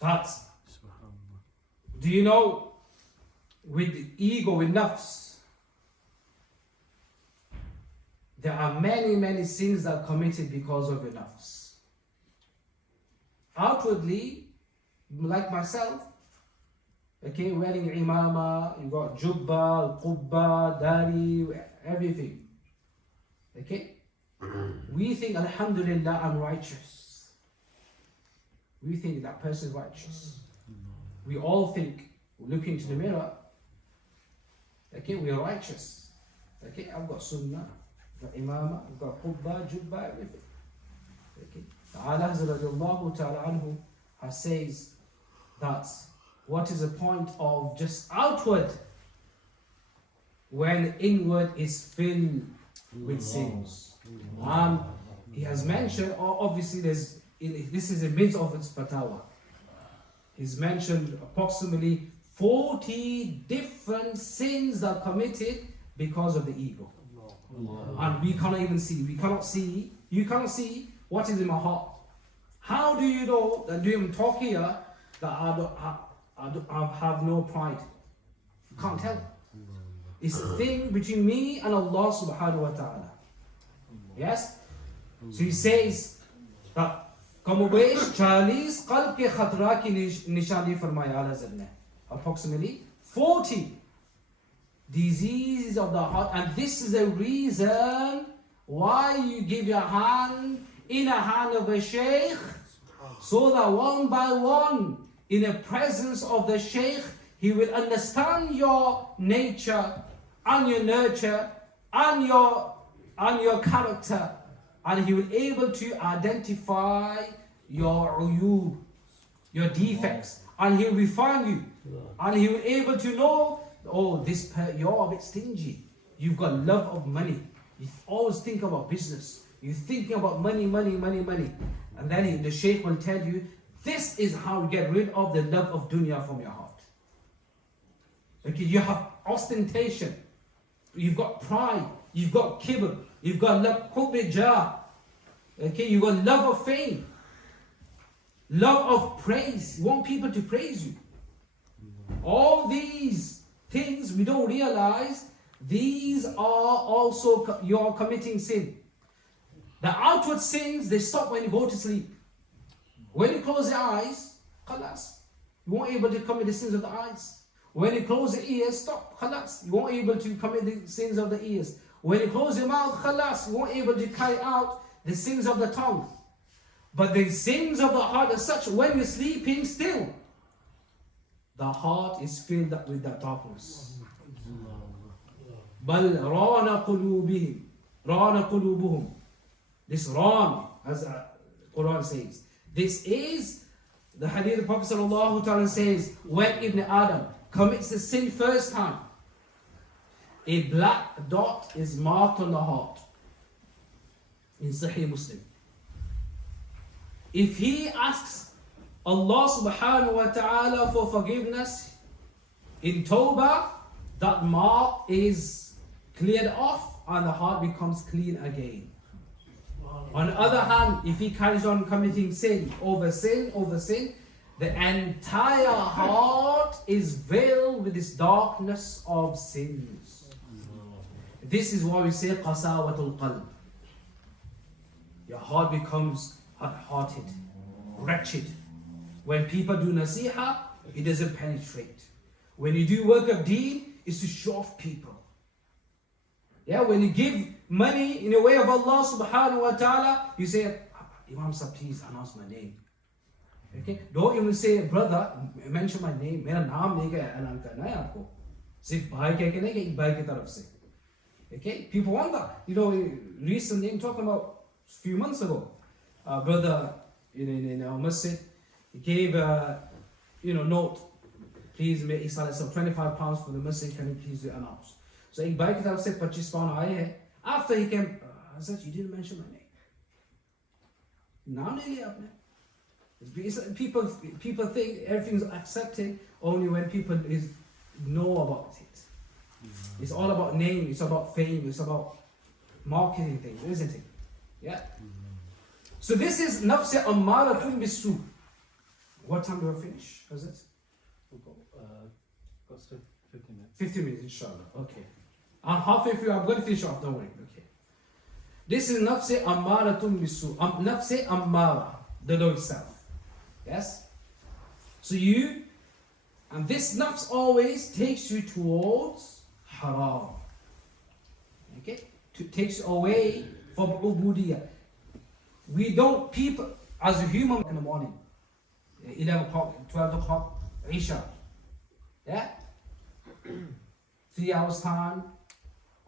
that, do you know, with the ego, with nafs, there are many sins that are committed because of your nafs. Outwardly, like myself, okay, wearing imama, you got jubba, qubba, dari, everything. Okay? We think, alhamdulillah, I'm righteous. We think that person is righteous. We all think, we look into the mirror, okay, we are righteous. Okay, I've got sunnah, I've got imama, I've got qubba, jubba, everything. Okay? Allah radiallahu ta'ala anhu says that what is the point of just outward when inward is filled with sins? He has mentioned, obviously this is a bit of its fatawa. He's mentioned approximately 40 different sins that are committed because of the ego. And we cannot even see, you cannot see what is in my heart. How do you know that do you talk here that I have no pride? You can't tell. It's a thing between me and Allah subhanahu wa ta'ala. Yes? So he says that approximately 40 diseases of the heart, and this is the reason why you give your hand in a hand of a sheikh, so that one by one, in the presence of the sheikh, he will understand your nature and your nurture and your character, and he will be able to identify your uyub, your defects, and he will refine you, and he will be able to know, oh, you're a bit stingy, you've got love of money, you always think about business, you're thinking about money, and then the sheikh will tell you, this is how you get rid of the love of dunya from your heart. Okay, you have ostentation, you've got pride, you've got kibr, you've got love, hubb jah, okay, you've got love of fame, love of praise, you want people to praise you. All these things we don't realize, these are also you're committing sin. The outward sins, they stop when you go to sleep. When you close your eyes, khalas, you won't be able to commit the sins of the eyes. When you close the ears, stop, khalas. You won't be able to commit the sins of the ears. When you close your mouth, khalas, you won't be able to carry out the sins of the tongue. But the sins of the heart are such, when you're sleeping still, the heart is filled up with that darkness. بَلْ رَانَ قُلُوبِهِمْ رَانَ قُلُوبُهُمْ. This ran, as the Quran says. This is the hadith of Prophet ﷺ says, when Ibn Adam commits the sin first time, a black dot is marked on the heart. In Sahih Muslim. If he asks Allah subhanahu wa ta'ala for forgiveness in Tawbah, that mark is cleared off and the heart becomes clean again. On the other hand, if he carries on committing sin, the entire heart is veiled with this darkness of sins. This is why we say qasawatul qalb. Your heart becomes hard-hearted, wretched. When people do nasiha, it doesn't penetrate. When you do work of deen, it's to show off people. Yeah, when you give money in the way of Allah subhanahu wa ta'ala, you say, Imam Sahib, please announce my name. Okay? Don't even say, brother, mention my name. मेरा नाम नहीं क्या ऐलान करना है आपको. सिर्फ भाई कह के नहीं कि एक भाई की तरफ से. Okay? People want that. You know, recently, I'm talking about a few months ago, a brother in our masjid, he gave a note. Please make £25 for the masjid. Can you please announce? So एक भाई की तरफ से 25 pound आए हैं. After he came, I said, you didn't mention my name. नाम नहीं लिया आपने. People think everything's accepted only when people know about it. It's all about name, it's about fame, it's about marketing things, isn't it? Yeah. So this is nafs ammaratun bisu. What time do I finish? Is it? We'll go, got still 15 minutes. 15 minutes, inshallah. Okay. I'm halfway through. I'm going to finish off. Don't worry. Okay. This is nafs ammaratun bisu. Nafs ammara, the law itself. Yes. So and this nafs always takes you towards haram. Okay. Takes away from ubudiyah. We don't, people, as a human in the morning, 11 o'clock, 12 o'clock, Isha. Yeah? 3 hours time,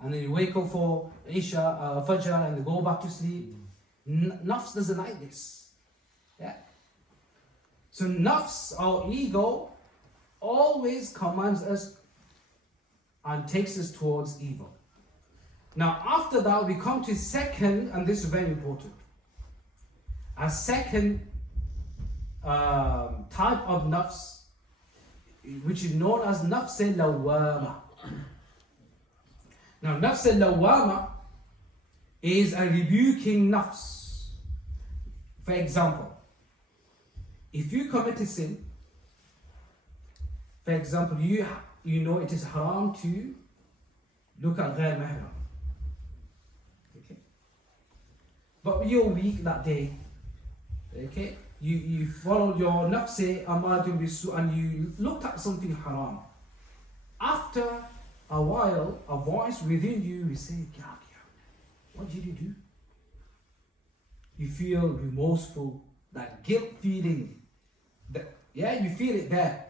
and then you wake up for Isha, Fajr, and go back to sleep. Nafs doesn't like this. Yeah? So nafs, our ego, always commands us and takes us towards evil. Now after that, we come to second, and this is very important. A second type of nafs, which is known as nafs lawwama. Now nafs lawwama is a rebuking nafs. For example, if you commit a sin, for example, you know it is haram to look at ghair mahram. Okay? But you're weak that day. Okay? You followed your nafs amaratun bisu and you looked at something haram. After a while, a voice within you will say, what did you do? You feel remorseful, that guilt feeling. You feel it there.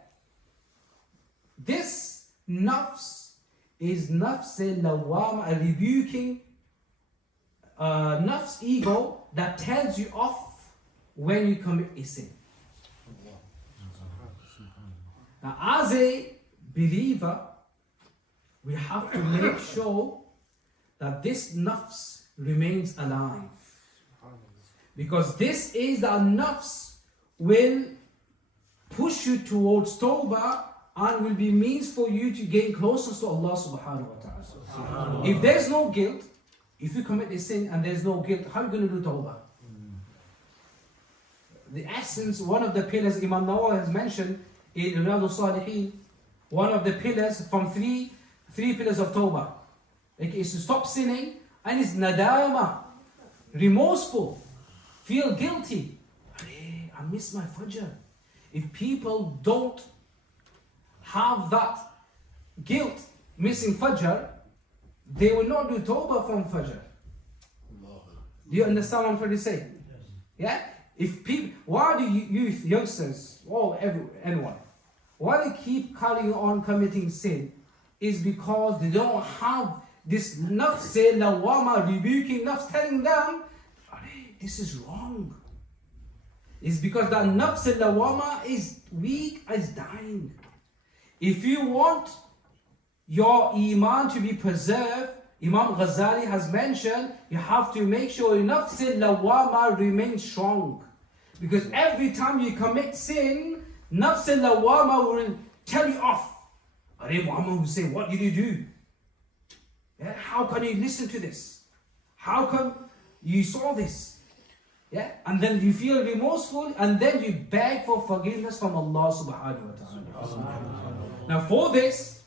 This nafs is nafs lawwama, a rebuking nafs ego that tells you off when you commit a sin. Now, as a believer, we have to make sure that this nafs remains alive. Because this is the nafs will push you towards tawbah and will be means for you to gain closer to Allah subhanahu wa ta'ala. If there's no guilt, if you commit a sin and there's no guilt, how are you going to do tawbah? The essence, one of the pillars Imam Nawawi has mentioned in Riyadus Salihin, one of the pillars from three pillars of tawbah. Is to stop sinning, and it's nadama, remorseful, feel guilty. I miss my fajr. If people don't have that guilt missing Fajr, they will not do Tawbah from Fajr. Do you understand what I'm trying to say? Yeah? If people, why do youth, youngsters, or anyone, why they keep carrying on committing sin is because they don't have this nafs lawama rebuking nafs, telling them, this is wrong. It's because that nafs lawama is weak, is dying. If you want your iman to be preserved, Imam Ghazali has mentioned, you have to make sure your nafs lawama remains strong. Because every time you commit sin, nafs lawama will tell you off. Arey Muhammad Husein, what did you do? Yeah? How can you listen to this? How come you saw this? Yeah? And then you feel remorseful, and then you beg for forgiveness from Allah subhanahu wa ta'ala. Now for this,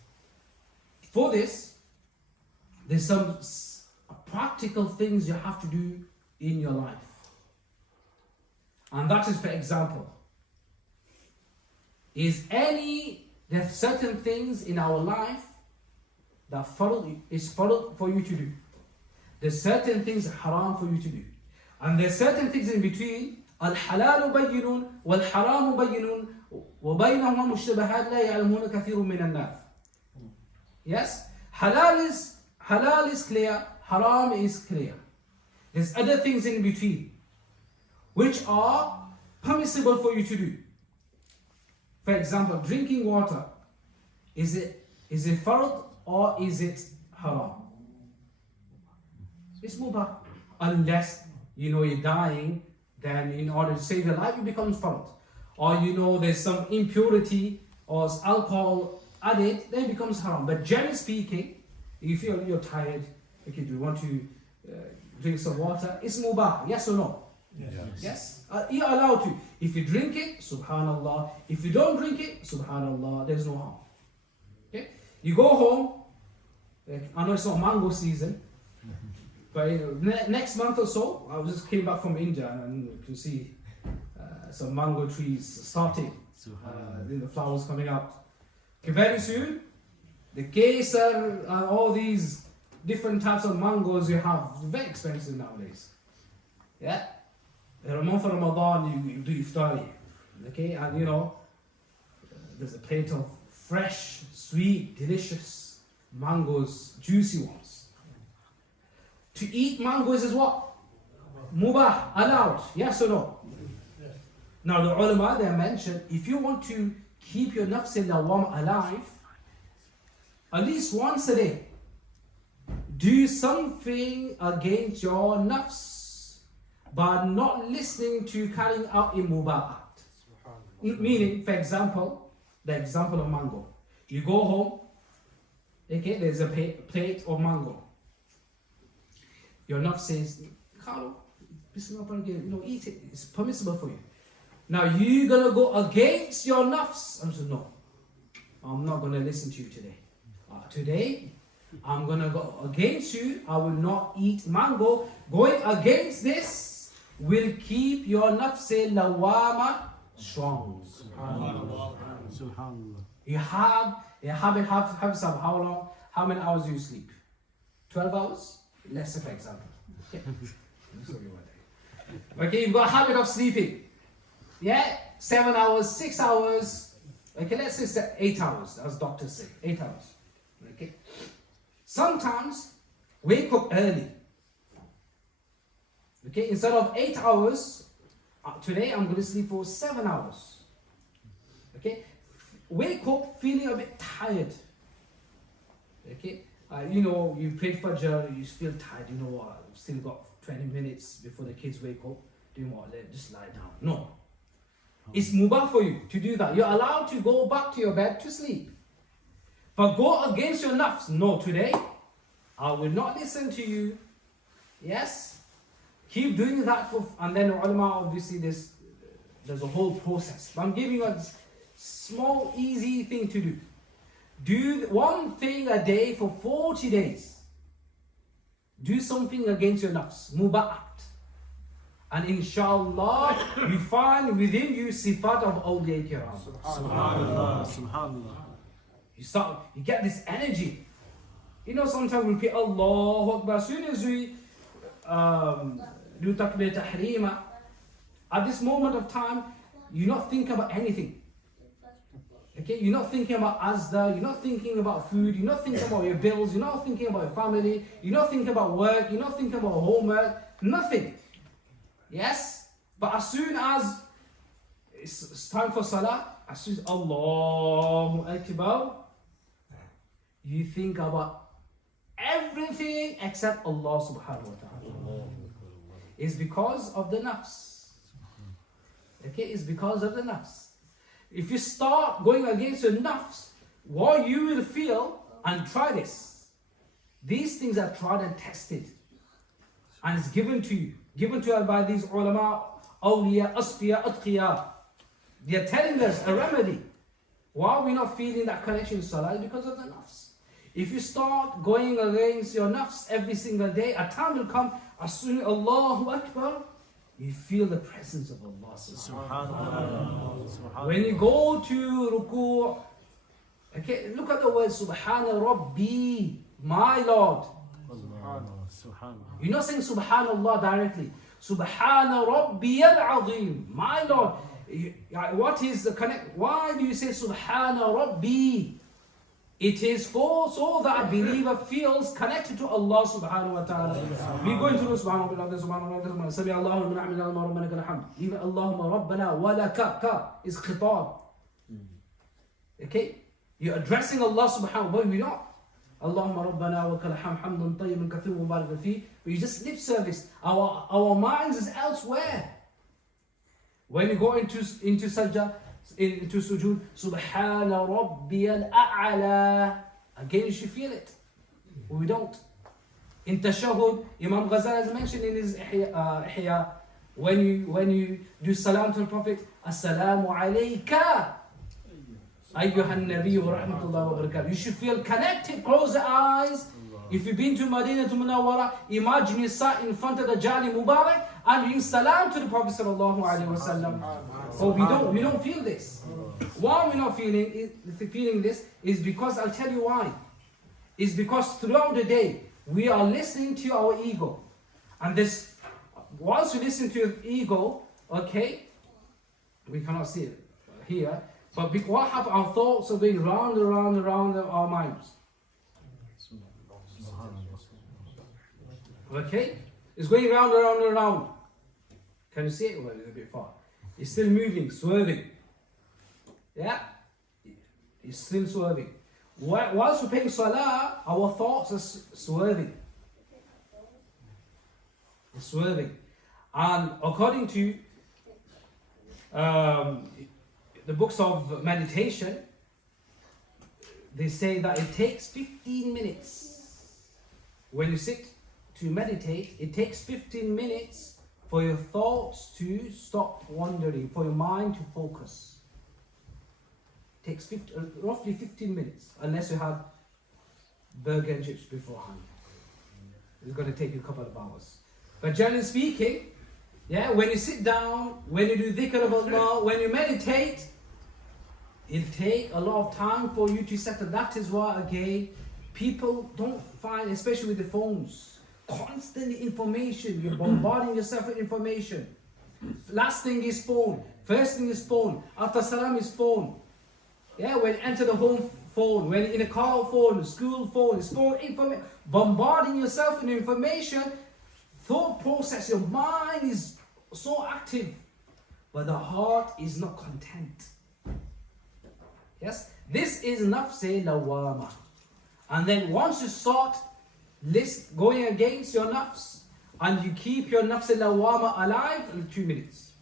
there's some practical things you have to do in your life. And that is, for example, there's certain things in our life that is followed for you to do. There's certain things haram for you to do. And there's certain things in between. Al-halalu bayyinun wal-haramu bayyinun wa baynahuma mushtabahat la ya'lamuna kathirun min an-nas. Yes? Halal is clear, haram is clear. There's other things in between which are permissible for you to do. For example, drinking water, is it fard or is it haram? It's mubah. Unless you're dying, then in order to save your life, it becomes fard. Or there's some impurity or alcohol added, then it becomes haram. But generally speaking, if you feel you're tired, okay, do you want to drink some water? It's mubah, yes or no? Yes. You're allowed to. If you drink it, subhanallah. If you don't drink it, subhanallah, there's no harm. Okay? You go home, I know it's not mango season, but next month or so, I just came back from India and you can see some mango trees starting, the flowers coming out. Okay, very soon, the kesar and all these different types of mangoes you have, very expensive nowadays. Yeah? In the month of Ramadan, you do iftari. Okay, and there's a plate of fresh, sweet, delicious mangoes, juicy ones. To eat mangoes is what? Mubah, allowed, yes or no? Yes. Now the ulama, they mentioned, if you want to keep your nafs lawam alive, at least once a day, do something against your nafs by not listening to carrying out a mubah act. Meaning, for example, the example of mango. You go home, okay, there's a plate of mango. Your nafs says, Carlo, eat it, it's permissible for you. Now you're gonna go against your nafs. I said, no, I'm not gonna listen to you today. Today, I'm gonna go against you. I will not eat mango. Going against this will keep your nafs lawama strong. Subhanallah. You have some, how long? How many hours do you sleep? 12 hours? Let's say, for example. Okay, you've got a habit of sleeping. Yeah? 7 hours, 6 hours. Okay, let's say 8 hours, as doctors say. 8 hours. Okay? Sometimes, wake up early. Okay, instead of 8 hours, today I'm going to sleep for 7 hours. Okay, wake up feeling a bit tired. Okay, you prayed Fajr, you feel tired. You know what? Still got 20 minutes before the kids wake up. Do you want to just lie down? No, it's mubah for you to do that. You're allowed to go back to your bed to sleep, but go against your nafs. No, today I will not listen to you. Yes. Keep doing that, and then ulama, obviously there's a whole process. But I'm giving you a small, easy thing to do. Do one thing a day for 40 days. Do something against your nafs, mubah act. And inshallah, you find within you sifat of awliya kiram. Subhanallah, subhanallah. You get this energy. You know, sometimes we repeat Allahu Akbar. As soon as we do takbir tahrima, at this moment of time, you're not thinking about anything. Okay, you're not thinking about Asda, you're not thinking about food, you're not thinking about your bills, you're not thinking about your family, you're not thinking about work, you're not thinking about homework, nothing. Yes? But as soon as it's time for Salah, as soon as Allahu Akbar, you think about everything except Allah subhanahu wa ta'ala. It's because of the nafs. Okay, it's because of the nafs. If you start going against your nafs, what you will feel, and try this. These things are tried and tested. And it's given to you. Given to us by these ulama, awliya, asfiya, atqiya. They are telling us a remedy. Why are we not feeling that connection in Salah? Because of the nafs. If you start going against your nafs every single day, a time will come, as soon as Allahu Akbar, you feel the presence of Allah. Subhanallah. When you go to ruku', okay, look at the word Subhana Rabbi, my Lord. You're not saying Subhanallah directly. Subhana Rabbi al-Azim, my Lord. What is the connect? Why do you say Subhana Rabbi? It is so that a believer feels connected to Allah subhanahu wa ta'ala. We're going to do subhanahu wa ta'ala, Sami Allahu liman hamida, Allahumma rabbana alhamd. Even Allahumma rabbana wa laka, ka is khitab. Okay? You're addressing Allah subhanahu wa ta'ala, but we're not. Allahumma rabbana wa lakal hamd, hamdan tayyiban kathiran mubarakan fi. But you just lip service. Our minds is elsewhere. When you go into sajda, into sujood, Subhana Rabbiyal A'la. Again, you should feel it. We don't. In tashahhud, Imam Ghazali has mentioned in his Ihya, when you do salam to the Prophet, Assalamu alayka ayyuhan nabiyyu wa rahmatullahi wa barakatuh. You should feel connected. Close the eyes. If you've been to Madinah to Munawwara, imagine you sat in front of the Jali Mubarak and you salam to the Prophet sallallahu alaihi wasallam. But we don't feel this. Why we're not feeling this is because I'll tell you why. It's because throughout the day we are listening to our ego, and this once we listen to your ego, okay, we cannot see it here. But what happens? Our thoughts are going round and round and round our minds. Okay? It's going round and round and round. Can you see it? Well, it's a bit far. It's still moving, swerving. Yeah? It's still swerving. Whilst we're paying salah, our thoughts are swerving. It's swerving. And according to the books of meditation, they say that it takes 15 minutes. When you sit to meditate, it takes 15 minutes for your thoughts to stop wandering, for your mind to focus. It takes roughly 15 minutes, unless you have burger and chips beforehand. It's going to take you a couple of hours. But generally speaking, yeah, when you sit down, when you do dhikr of Allah, when you meditate, it'll take a lot of time for you to settle. That is why, again, people don't find, especially with the phones, constantly information. You're bombarding yourself with information. Last thing is phone. First thing is phone. After salam is phone. Yeah, when you enter the home, phone. When you're in a car, phone. School, phone. It's phone information. Bombarding yourself with information. Thought process. Your mind is so active, but the heart is not content. Yes, this is nafs lawama. And then once you start going against your nafs, and you keep your nafs lawama alive in 2 minutes,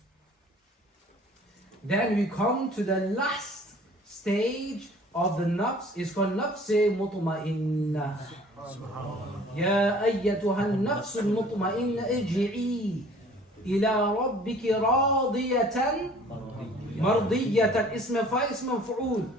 then we come to the last stage of the nafs. It's called nafs mutma'inna. Ya ayyatuha an-nafs al-mutma'inna irji'i ila rabbiki radiyatan mardiyatan. Ism fa'il, ism maf'ul.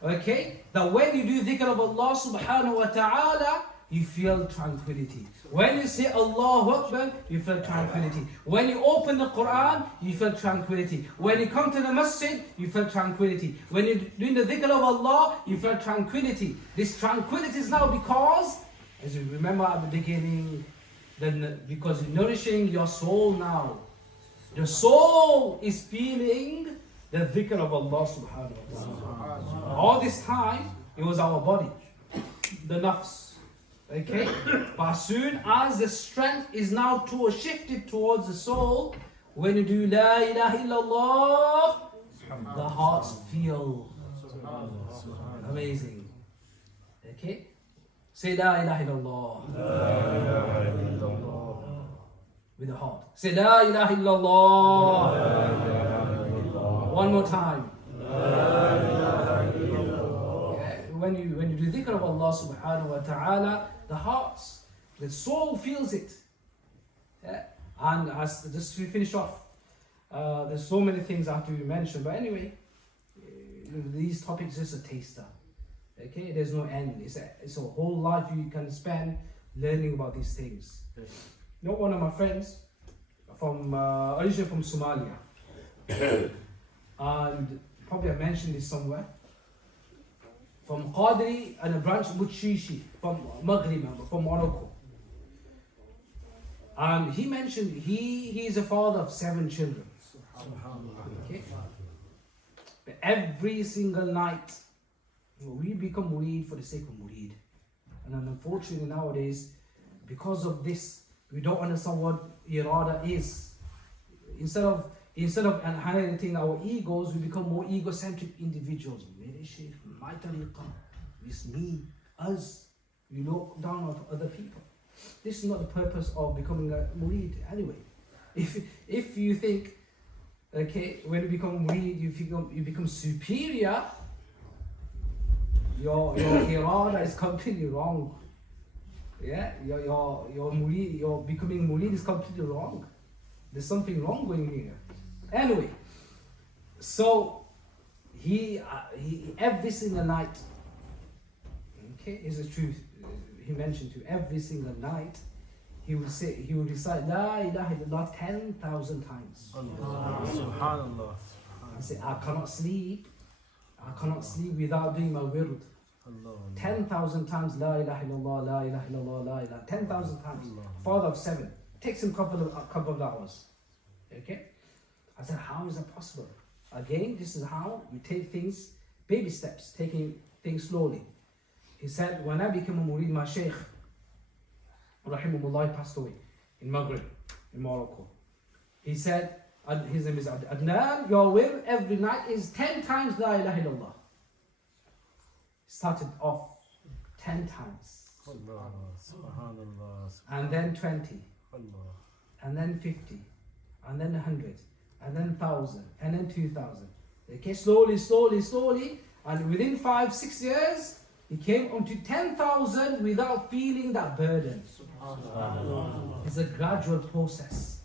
Okay, that when you do dhikr of Allah subhanahu wa ta'ala, you feel tranquility. When you say Allahu Akbar, you feel tranquility. When you open the Quran, you feel tranquility. When you come to the Masjid, you feel tranquility. When you're doing the dhikr of Allah, you feel tranquility. This tranquility is now because, as you remember at the beginning, then because you're nourishing your soul now. The soul is feeling the dhikr of Allah subhanahu wa ta'ala. All this time, it was our body, the nafs. Okay? But as soon as the strength is now shifted towards the soul, when you do La ilaha illallah, the hearts feel amazing. Okay? Say La ilaha illallah. With the heart. Say La ilaha illallah. One more time. When you do dhikr of Allah subhanahu wa ta'ala, the hearts, the soul feels it. Yeah? And just to finish off, there's so many things I have to mention, but anyway, these topics is a taster. Okay, there's no end. It's a whole life you can spend learning about these things. You know, one of my friends from originally from Somalia, and probably I mentioned this somewhere. From Qadri and a branch Butshishi from Maghrib, from Morocco. And he mentioned he is a father of 7 children. Okay? But every single night, we become murid for the sake of murid. And unfortunately nowadays, because of this, we don't understand what irada is. Instead of annihilating our egos, we become more egocentric individuals. Mere Shaykh, my tariqah, it's me, us. We look down on other people. This is not the purpose of becoming a murid anyway. If you think, okay, when you become murid, you become superior, your irada is completely wrong. Yeah, your murid, your becoming murid is completely wrong. There's something wrong going here. Anyway, so he every single night, okay, is the truth. He mentioned to every single night, he would recite La ilaha illallah 10,000 times. Subhanallah. I say, I cannot sleep without doing my wird. 10,000 times La ilaha illallah, La ilaha illallah, La ilaha, 10,000 times. Father of 7. Takes him a couple of hours. Okay? I said, how is that possible? Again, this is how we take things, baby steps, taking things slowly. He said, when I became a murid, my Shaykh, Rahimahullah, passed away in Maghrib, in Morocco. He said, his name is Adnan, your will every night is 10 times La ilaha illallah. Started off 10 times. And then 20. And then 50. And then 100. And then 1,000. And then 2,000. Okay, slowly. And within 5-6 years, he came on to 10,000 without feeling that burden. It's a gradual process.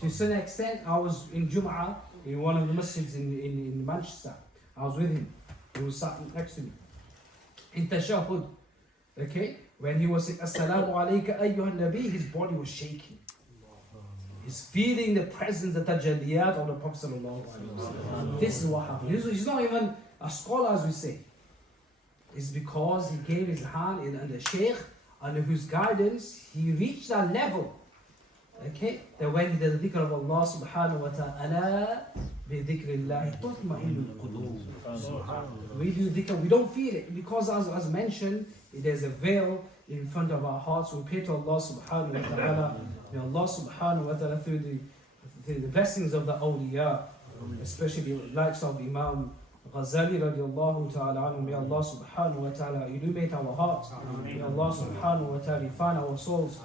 To some extent, I was in Jum'ah in one of the masjids in Manchester. I was with him. He was sat next to me. In Tashahud, okay, when he was saying Assalamu alayka ayyuhan nabi, his body was shaking. He's feeling the presence, the tajalliyat of the Prophet sallallahu alaihi wasallam. This is what happened. He's not even a scholar, as we say. It's because he gave his hand in the Shaykh, under whose guidance he reached that level. Okay, that when he did the dhikr of Allah subhanahu wa ta'ala, bi dhikrillahi tatma'innul qulub. We do dhikr, we don't feel it, because as mentioned, there's a veil in front of our hearts. We pray to Allah subhanahu wa ta'ala. May Allah subhanahu wa ta'ala, through the blessings of the awliya, especially the likes of Imam Ghazali radiallahu ta'ala anhu, may Allah subhanahu wa ta'ala illuminate our hearts. May Allah subhanahu wa ta'ala refine our souls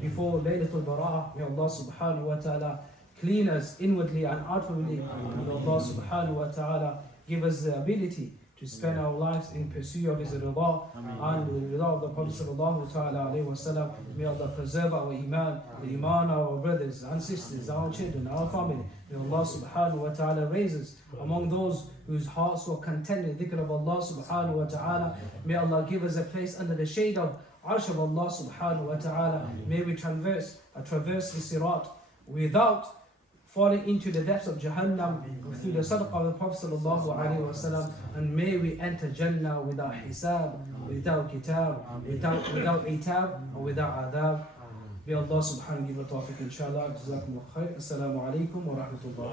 before Laylatul Bara'ah. May Allah subhanahu wa ta'ala clean us inwardly and outwardly. May Allah subhanahu wa ta'ala give us the ability to spend our lives in pursuit of His rida and the rida of the Prophet sallallahu ta'ala alayhi wa sallam. May Allah preserve our iman, the iman of our brothers and sisters, our children, our family. May Allah subhanahu wa ta'ala raise us among those whose hearts were content with the dhikr of Allah subhanahu wa ta'ala. May Allah give us a place under the shade of Arsh of Allah subhanahu wa ta'ala. May we traverse the Sirat without falling into the depths of Jahannam through the sadaqah of the Prophet sallallahu alaihi wasallam, and may we enter Jannah without hisab, without kitab, without itab, or without adab. May Allah subhanahu wa ta'ala give tawfiq inshallah. Jazakumullah khair. Assalamu alaikum wa rahmatullah.